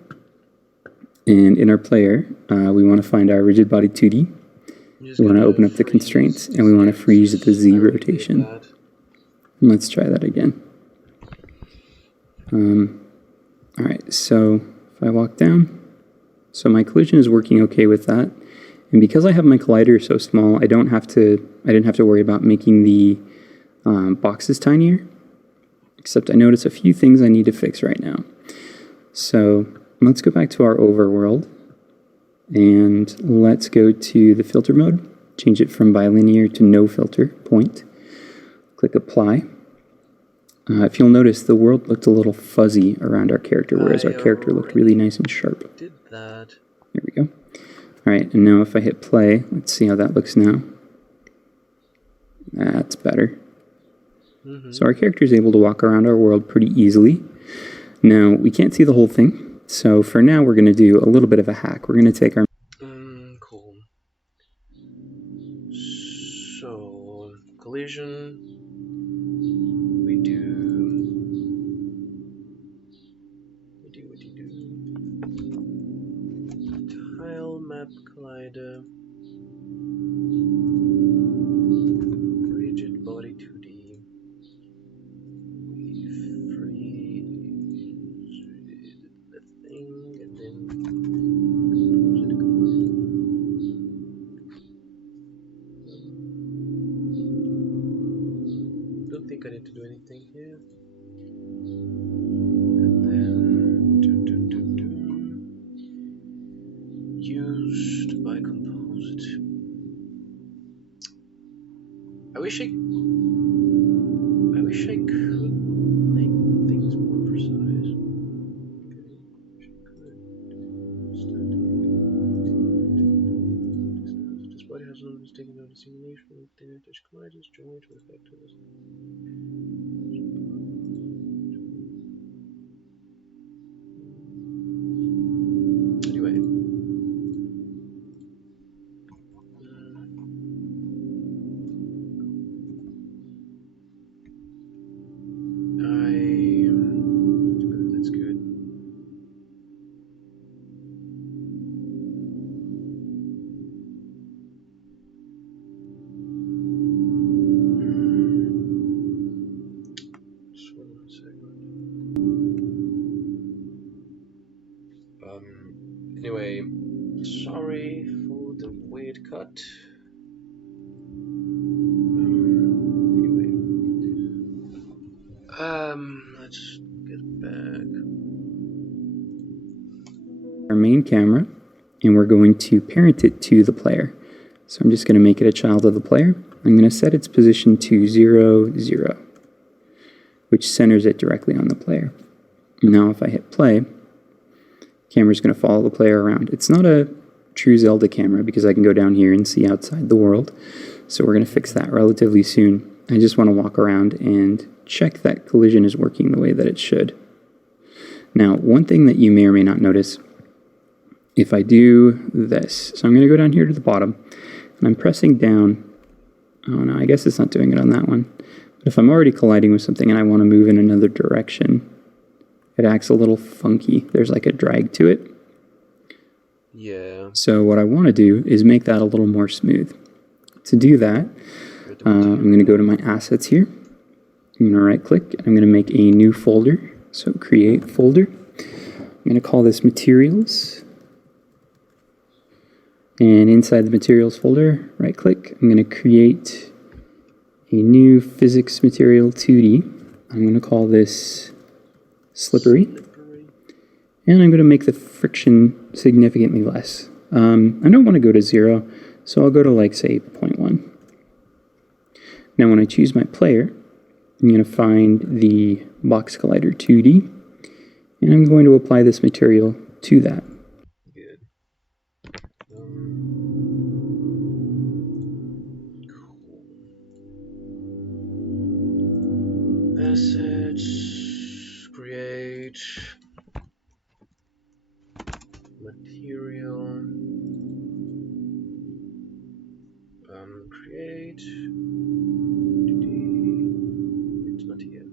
And in our player, we want to find our rigid body 2D. We want to open up the constraints, and we want to freeze the Z rotation. And let's try that again. All right, so if I walk down, so my collision is working okay with that. And because I have my collider so small, I didn't have to worry about making the boxes tinier. Except I notice a few things I need to fix right now. So let's go back to our overworld. And let's go to the filter mode. Change it from bilinear to no filter point. Click apply. If you'll notice, the world looked a little fuzzy around our character, whereas our character looked really nice and sharp. Did that. There we go. All right, and now if I hit play, let's see how that looks now. That's better. So our character is able to walk around our world pretty easily. Now, we can't see the whole thing, so for now we're going to do a little bit of a hack. We're going to take our... Cool. So, collision. We do... Tile map collider. Rigid body 2D. Don't think I need to do anything here. And then used by composite. I wish I could make things more precise. Okay, wish I could. This body has not taken out the simulation with the touch colliders, joint with vectors. Anyway. That's good. Just 1 second. Anyway, sorry for the weird cut. Let's get back. Our main camera, and we're going to parent it to the player. So I'm just going to make it a child of the player. I'm going to set its position to 0, 0, which centers it directly on the player. Now if I hit play, the camera's going to follow the player around. It's not a true Zelda camera because I can go down here and see outside the world. So we're going to fix that relatively soon. I just want to walk around and check that collision is working the way that it should. Now, one thing that you may or may not notice, if I do this, so I'm going to go down here to the bottom, and I'm pressing down. Oh no, I guess it's not doing it on that one. But if I'm already colliding with something and I want to move in another direction, it acts a little funky. There's like a drag to it. Yeah. So what I want to do is make that a little more smooth. To do that, I'm going to go to my assets here. I'm going to right click. I'm going to make a new folder. So create folder. I'm going to call this materials. And inside the materials folder, right click. I'm going to create a new physics material 2D. I'm going to call this slippery. And I'm going to make the friction significantly less. I don't want to go to 0, so I'll go to like say 0.1. Now when I choose my player, I'm going to find the box collider 2D, and I'm going to apply this material to that. Good. Cool. Asset. let's create material. Create 2D. It's not here.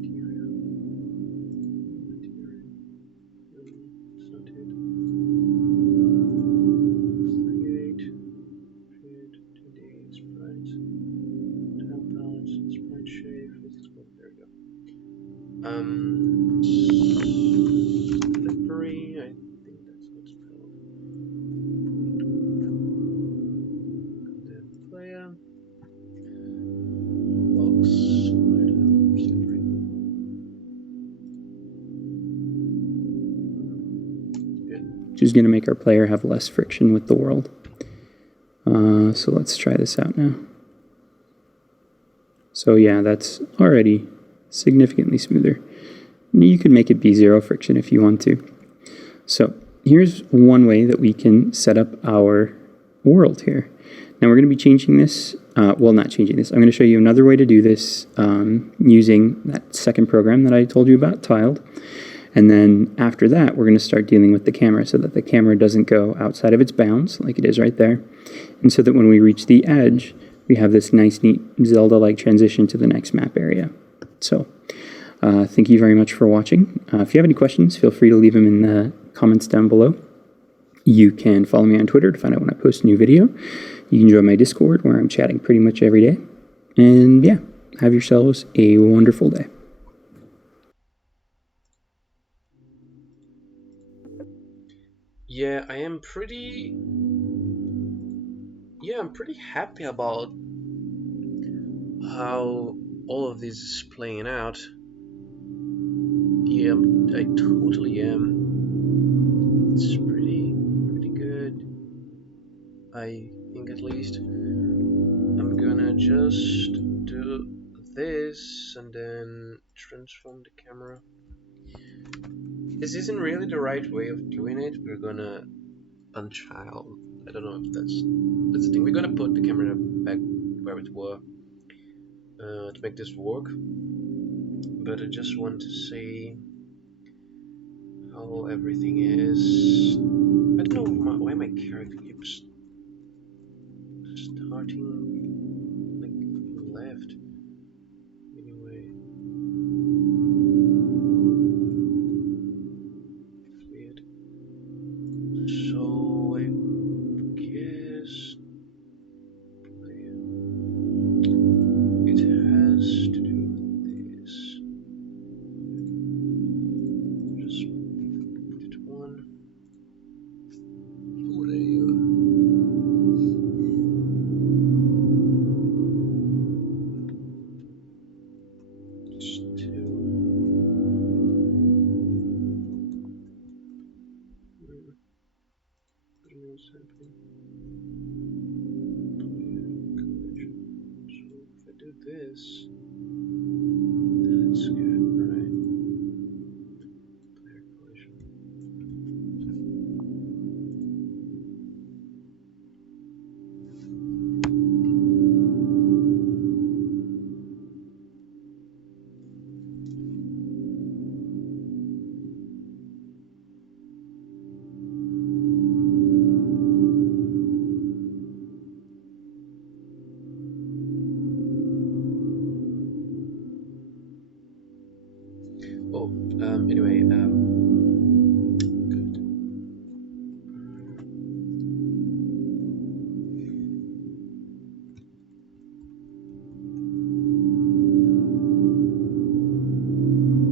Material. It's not it. Create 2D sprites. Tile palettes, sprite shape, physics book. There we go. Slippery, I think that's how it's spelled. And then player. Box, slider, slippery. Good. Which is going to make our player have less friction with the world. So let's try this out now. So yeah, that's already significantly smoother. You could make it be 0 friction if you want to. So here's one way that we can set up our world here. Now we're going to be changing this, well, not changing this. I'm going to show you another way to do this using that second program that I told you about, Tiled. And then after that, we're going to start dealing with the camera so that the camera doesn't go outside of its bounds, like it is right there. And so that when we reach the edge, we have this nice, neat Zelda-like transition to the next map area. So thank you very much for watching. If you have any questions, feel free to leave them in the comments down below. You can follow me on Twitter to find out when I post a new video. You can join my Discord where I'm chatting pretty much every day. And yeah, have yourselves a wonderful day. Yeah, I'm pretty happy about how all of this is playing out. Yeah, I totally am. It's pretty good. I think at least. I'm gonna just do this and then transform the camera. This isn't really the right way of doing it. We're gonna unchild. I don't know if that's the thing. We're gonna put the camera back where it were to make this work. But I just want to see how everything is. I don't know why my character keeps starting like left. Anyway, it's weird. So I guess it has to do with this. Just put it one. Oh, there you go. Just two. I don't know what's happening. Collision. So if I do this, then it's good, right? Player collision. Oh, anyway, good.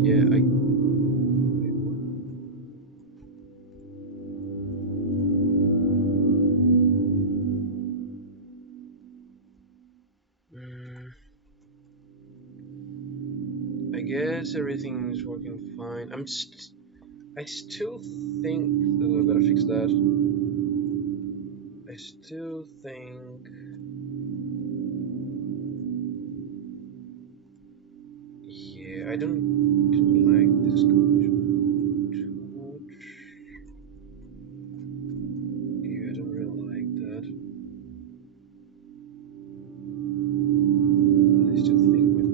Yeah, wait, what? I guess everything's working fine. I still think. Oh, I gotta fix that. I still think. Yeah, I didn't like this collision too much. Yeah, I don't really like that. But I still think my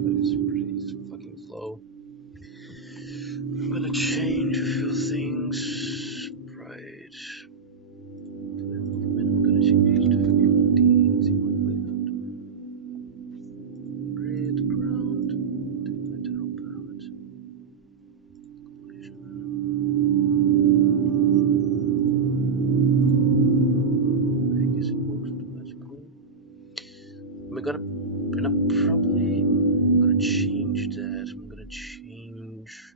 probably gonna change that. I'm gonna change.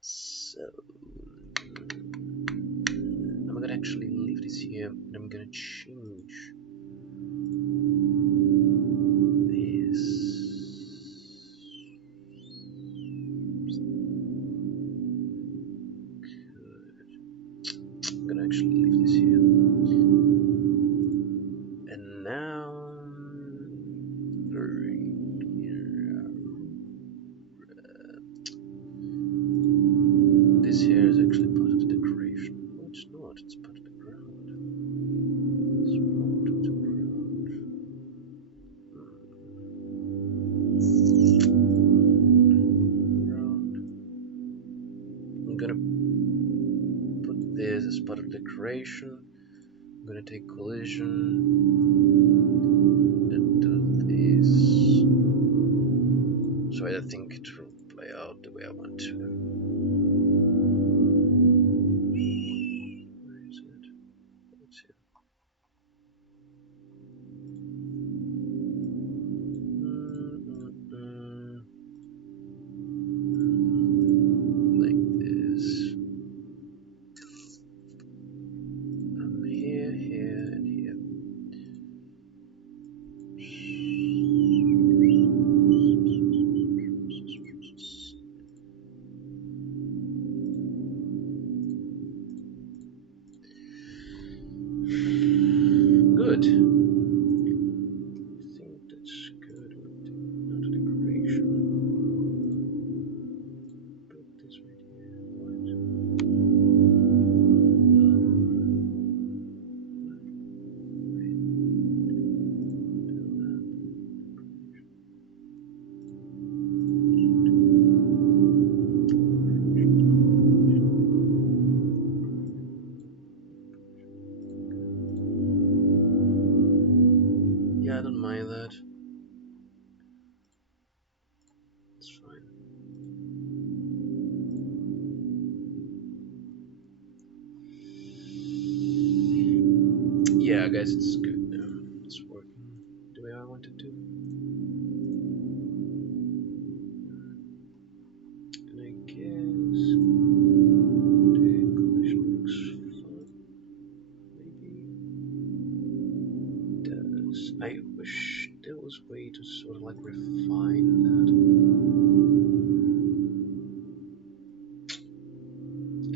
So I'm gonna actually leave this here, and I'm gonna change this. I'm gonna actually leave this here. And now this here is actually part of the decoration. No, it's not. It's part of the ground. It's part of the ground. I'm gonna put this as part of the decoration. I'm gonna take collision and do this. So I think it will play out the way I want to. Where is it? It's here. Like this. I'm here, here, and here. Good. I think that's good. Not a decoration. Put this right here. Yeah, I don't mind that. It's fine. Yeah, guys, it's good now. It's working the way I want it to. And I guess the collision looks fun. Maybe it does. I wish there was a way to sort of like refine that.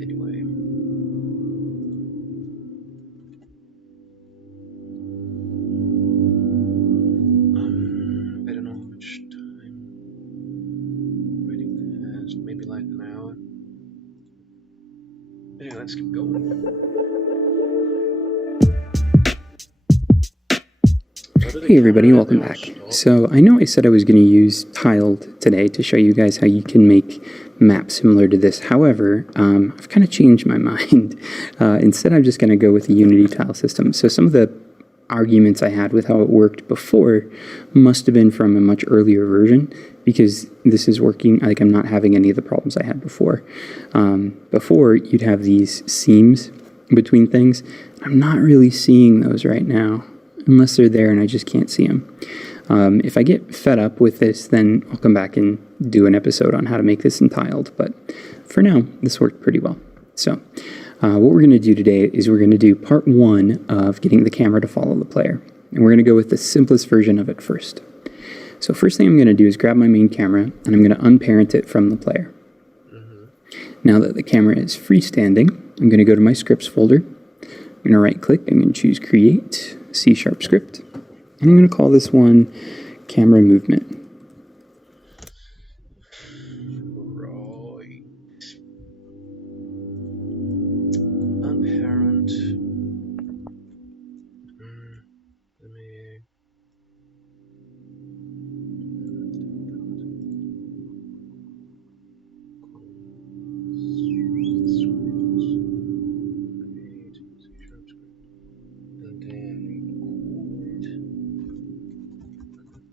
Anyway. I don't know how much time already passed. Maybe like an hour. Anyway, let's keep going. Hey everybody, welcome back. So I know I said I was going to use Tiled today to show you guys how you can make maps similar to this. However, I've kind of changed my mind. Instead, I'm just going to go with the Unity tile system. So some of the arguments I had with how it worked before must have been from a much earlier version, because this is working, like I'm not having any of the problems I had before. Before, you'd have these seams between things. I'm not really seeing those right now, unless they're there and I just can't see them. If I get fed up with this, then I'll come back and do an episode on how to make this in Tiled, but for now, this worked pretty well. So, what we're going to do today is we're going to do part 1 of getting the camera to follow the player, and we're going to go with the simplest version of it first. So first thing I'm going to do is grab my main camera, and I'm going to unparent it from the player. Now that the camera is freestanding, I'm going to go to my scripts folder. I'm going to right click, I'm going to choose Create, C# script, and I'm going to call this one Camera Movement. Right. Unparent. Let me. Create C# script. And then record.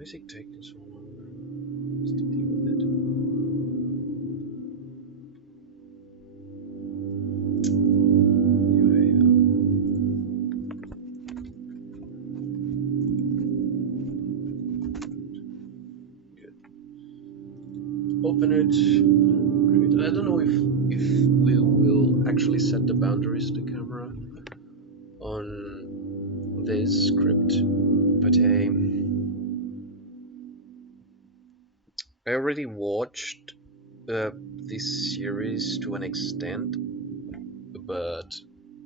Why is it taking so long? What's the deal with it? Anyway, good. Open it. I don't know if we will actually set the boundaries of the camera on this script, but hey, I already watched this series to an extent, but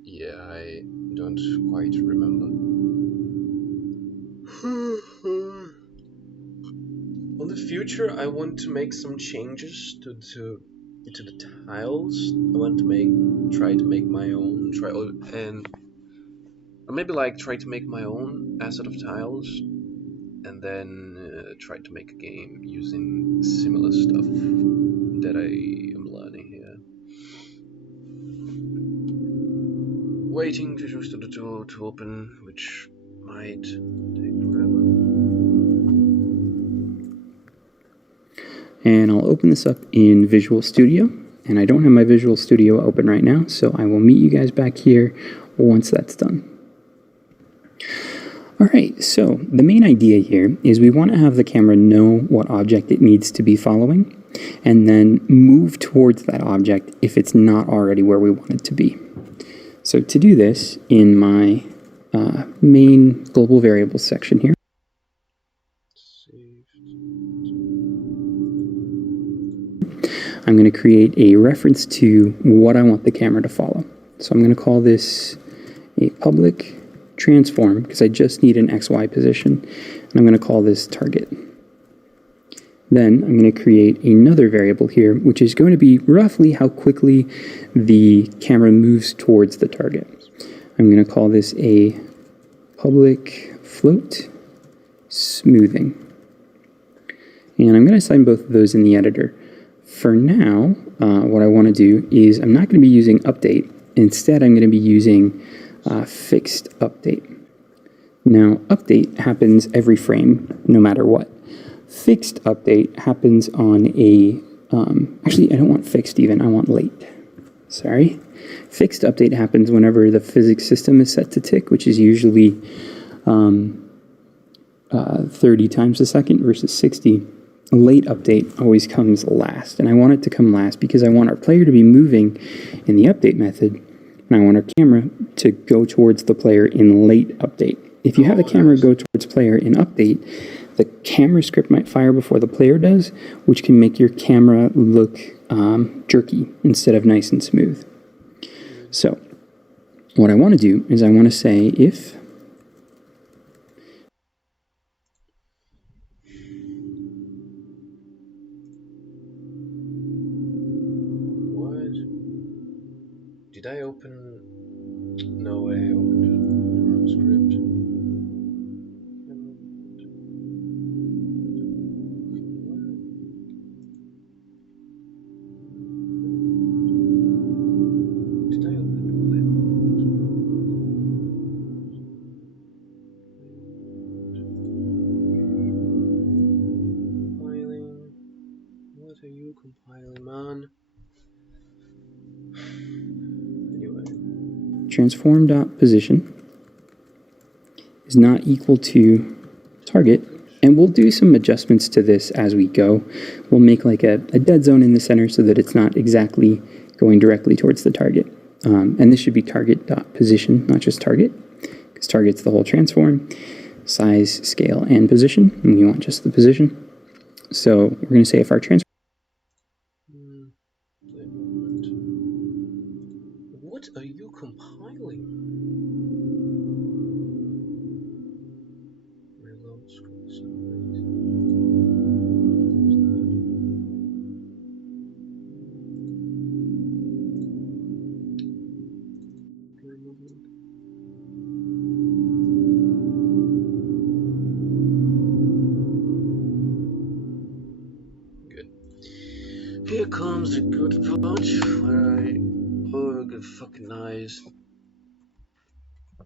yeah, I don't quite remember. On the future, I want to make some changes to the tiles. I want to try to make my own, or maybe like try to make my own asset of tiles, and then try to make a game using similar stuff that I am learning here. Waiting to the door to open, which might take forever. And I'll open this up in Visual Studio, and I don't have my Visual Studio open right now, so I will meet you guys back here once that's done. Alright, so the main idea here is we want to have the camera know what object it needs to be following, and then move towards that object if it's not already where we want it to be. So to do this, in my main global variables section here, I'm going to create a reference to what I want the camera to follow. So I'm going to call this a public transform, because I just need an XY position, and I'm going to call this target. Then I'm going to create another variable here, which is going to be roughly how quickly the camera moves towards the target. I'm going to call this a public float smoothing. And I'm going to assign both of those in the editor. For now, what I want to do is I'm not going to be using update. Instead, I'm going to be using fixed update. Now, update happens every frame, no matter what. Fixed update happens on a, actually, I don't want fixed even, I want late. Sorry. Fixed update happens whenever the physics system is set to tick, which is usually 30 times a second versus 60. A late update always comes last, and I want it to come last because I want our player to be moving in the update method, and I want our camera to go towards the player in late update. If you have the camera go towards player in update, the camera script might fire before the player does, which can make your camera look jerky instead of nice and smooth. So what I want to do is I want to say if Did I open? No, I opened the wrong script. Did I open the play? Compiling. What are you compiling, man? transform.position is not equal to target, and we'll do some adjustments to this as we go. We'll make like a dead zone in the center so that it's not exactly going directly towards the target. And this should be target.position, not just target, because target's the whole transform, size, scale, and position, and we want just the position. So we're going to say if our transform. What are you compiling? Reload scroll summary. Good. Here comes the good part where I organize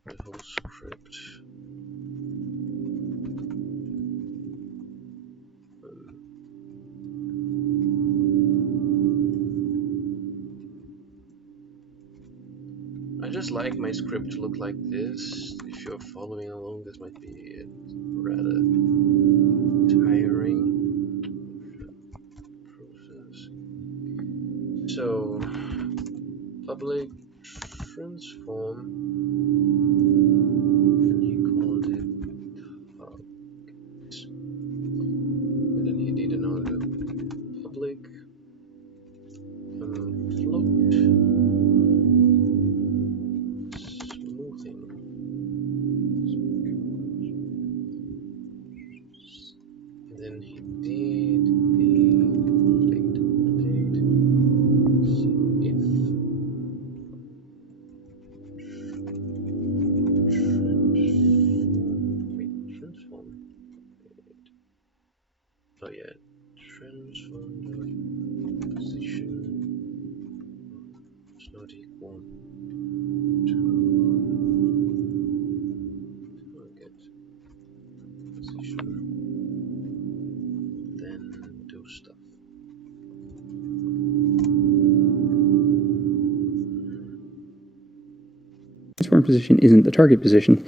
the whole script. just like my script to look like this. If you're following along, this might be rather tiring process. So, public transform, and he called it target. And then he did another public float smoothing. And then he did transform. Oh yeah, transform the position is not equal to target position. Then do stuff. Transform position isn't the target position,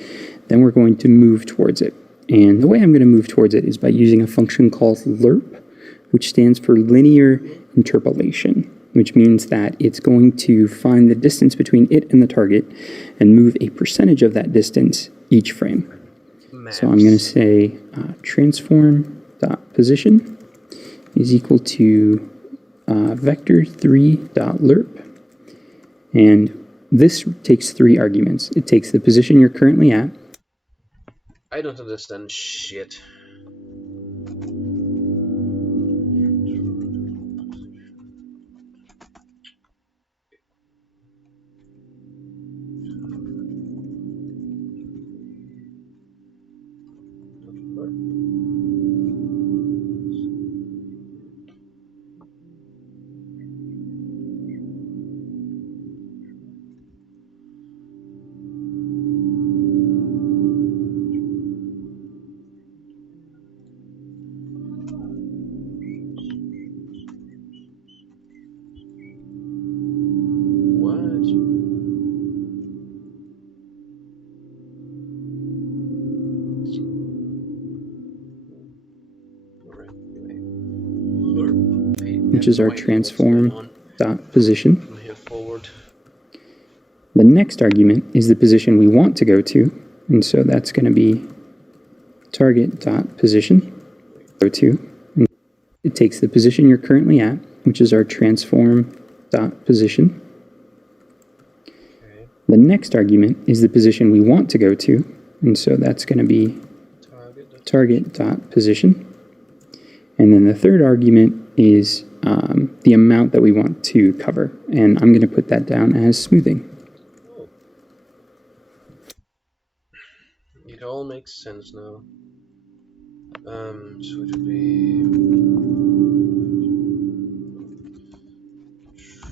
then we're going to move towards it. And the way I'm going to move towards it is by using a function called lerp, which stands for linear interpolation, which means that it's going to find the distance between it and the target and move a percentage of that distance each frame. So I'm going to say transform.position is equal to vector3.lerp, and this takes 3 arguments. It takes the position you're currently at. I don't understand shit. Which is our transform.position. The next argument is the position we want to go to, and so that's going to be target.position. Go to. And it takes the position you're currently at, which is our transform.position. The next argument is the position we want to go to, and so that's going to be target.position. And then the third argument is the amount that we want to cover, and I'm going to put that down as smoothing. It all makes sense now. So it would be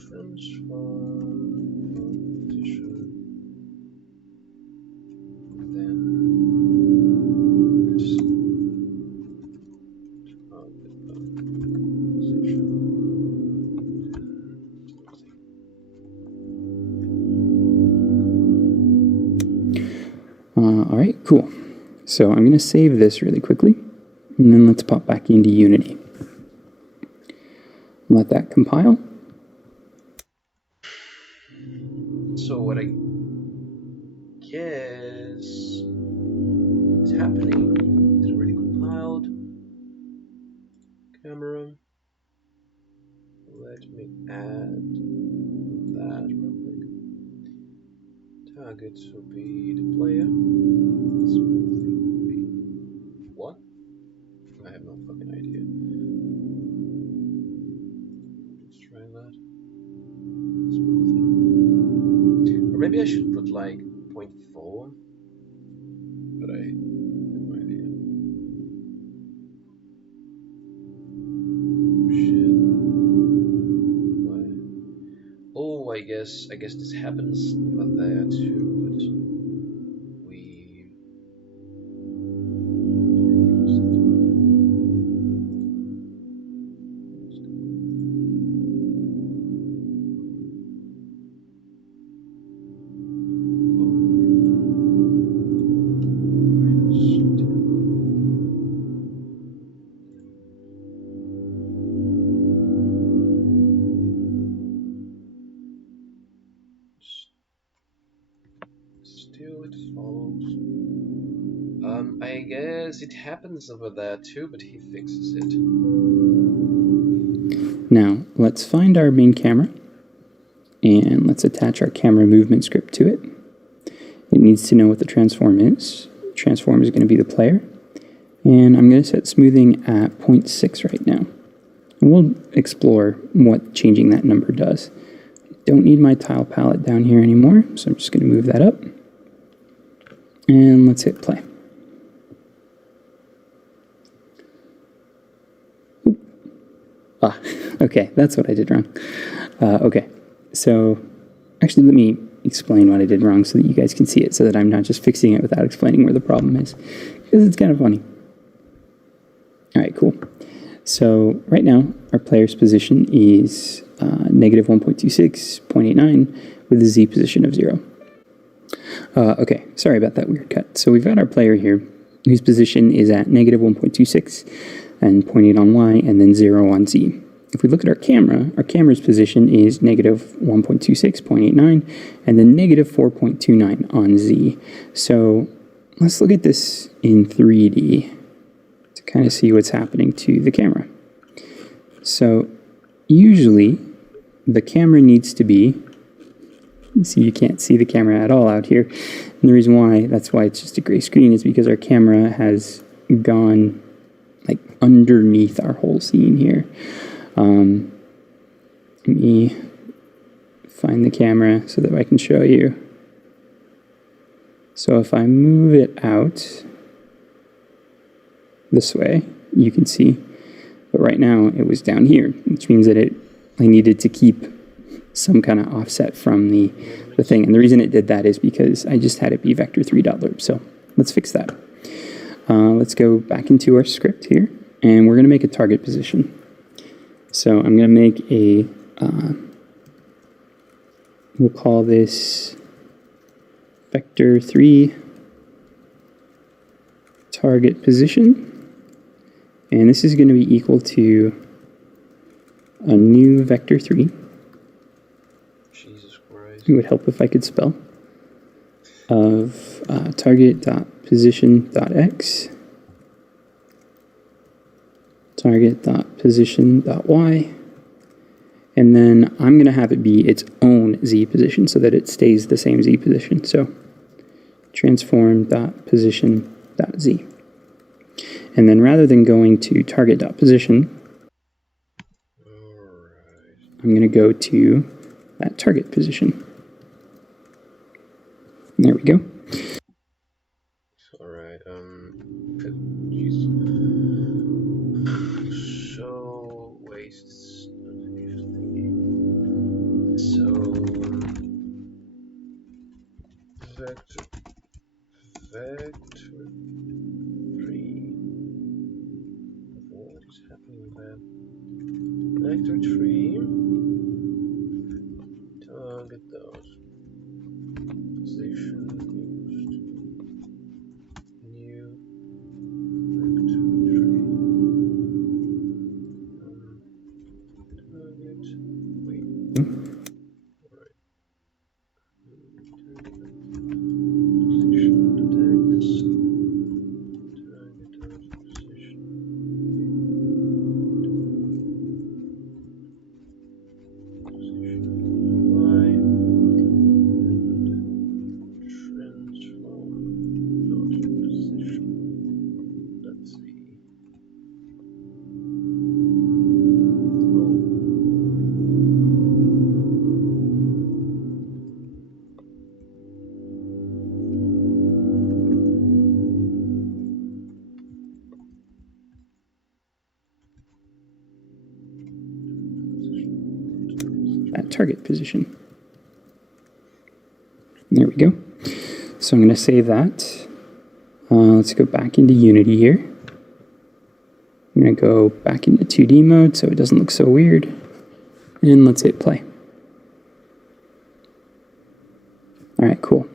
transform position, and then All right, cool. So I'm going to save this really quickly, and then let's pop back into Unity. Let that compile. so what I guess is happening, it's already compiled. Camera. Let me add that real quick. Targets will be the player. Smoothing will be what? I have no fucking idea. Let's try that. Smoothing. Or maybe I should put like 0.4. But I have no idea. Shit. Why? Oh, I guess this happens over there too, but we guess it happens over there too, but he fixes it. Now, let's find our main camera, and let's attach our camera movement script to it. It needs to know what the transform is. Transform is going to be the player, and I'm going to set smoothing at 0.6 right now. And we'll explore what changing that number does. I don't need my tile palette down here anymore, so I'm just going to move that up. And let's hit play. Okay, that's what I did wrong. Okay, so actually let me explain what I did wrong so that you guys can see it, so that I'm not just fixing it without explaining where the problem is, because it's kind of funny. All right, cool. So right now, our player's position is negative 1.26, 0.89, with a Z position of 0. Okay, sorry about that weird cut. So we've got our player here, whose position is at negative 1.26, and 0.8 on Y, and then 0 on Z. If we look at our camera's position is negative 1.26, 0.89, and then negative 4.29 on Z. So let's look at this in 3D to kind of see what's happening to the camera. So usually the camera needs to be, see, you can't see the camera at all out here. And the reason why, that's why it's just a gray screen, is because our camera has gone like underneath our whole scene here. Let me find the camera so that I can show you. So if I move it out this way, you can see, but right now it was down here, which means that I needed to keep some kind of offset from the thing. And the reason it did that is because I just had it be vector3.loop. So let's fix that. Let's go back into our script here, and we're going to make a target position. So I'm going to make a, we'll call this vector3 target position. And this is going to be equal to a new vector3. Jesus Christ. It would help if I could spell. Of target.position.x, target.position.y, and then I'm going to have it be its own z position so that it stays the same z position. So transform.position.z. And then rather than going to target.position, I'm going to go to that target position. There we go. Alright, so, wastes. So, vector 3. What is happening there? Vector 3. Target those. Position used. New vector 3. Target. Wait. Position text. Target position. Position Y. Transform dot position. Let's see. That target position. There we go. So I'm going to save that. Let's go back into Unity here. I'm going to go back into 2D mode so it doesn't look so weird. And let's hit play. Alright, cool.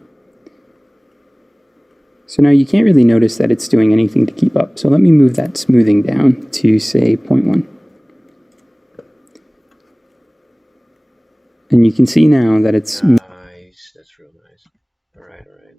So now you can't really notice that it's doing anything to keep up. So let me move that smoothing down to, say, 0.1. And you can see now that it's... Nice, that's real nice. Alright, alright.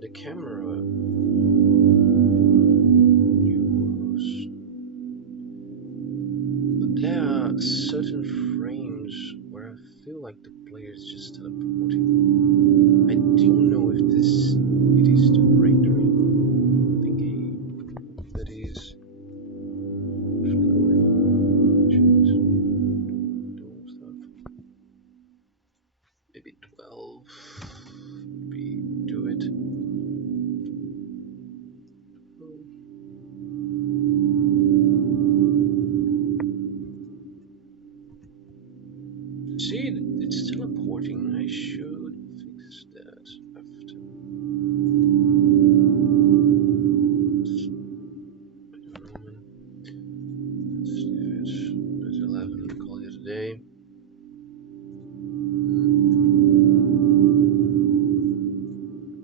the camera use. There are certain frames where I feel like the player is just teleporting. I don't know if it is the rendering thingy that is actually going on, which is doing stuff. Maybe 12 would be do it. See, it's teleporting. I should fix that after. Let's see if it's 11. Call it a day.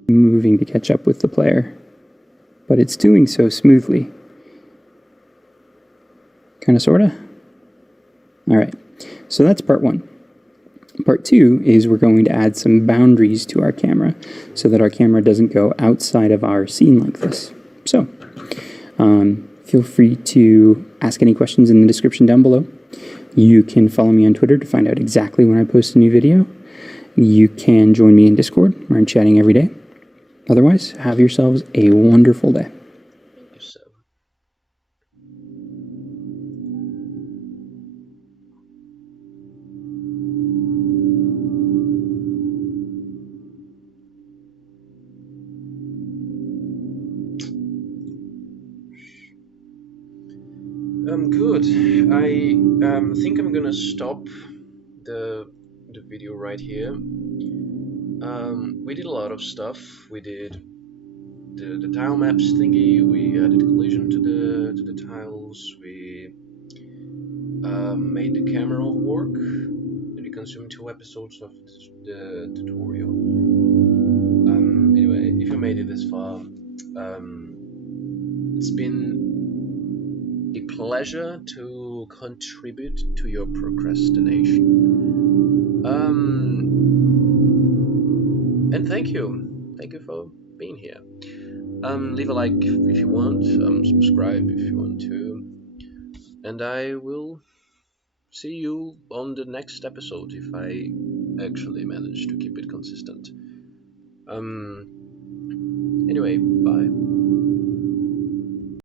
Moving to catch up with the player, but it's doing so smoothly. Kind of, sorta. All right, so that's part one. Part two is we're going to add some boundaries to our camera so that our camera doesn't go outside of our scene like this. So, feel free to ask any questions in the description down below. You can follow me on Twitter to find out exactly when I post a new video. You can join me in Discord, where I'm chatting every day. Otherwise, have yourselves a wonderful day. Good. I think I'm gonna stop the video right here. We did a lot of stuff. We did the tile maps thingy. We added collision to the tiles. We made the camera work. And we consumed 2 episodes of the tutorial. Anyway, if you made it this far, it's been a pleasure to contribute to your procrastination. And thank you for being here. Leave a like if you want, subscribe if you want to, and I will see you on the next episode if I actually manage to keep it consistent. Anyway, bye.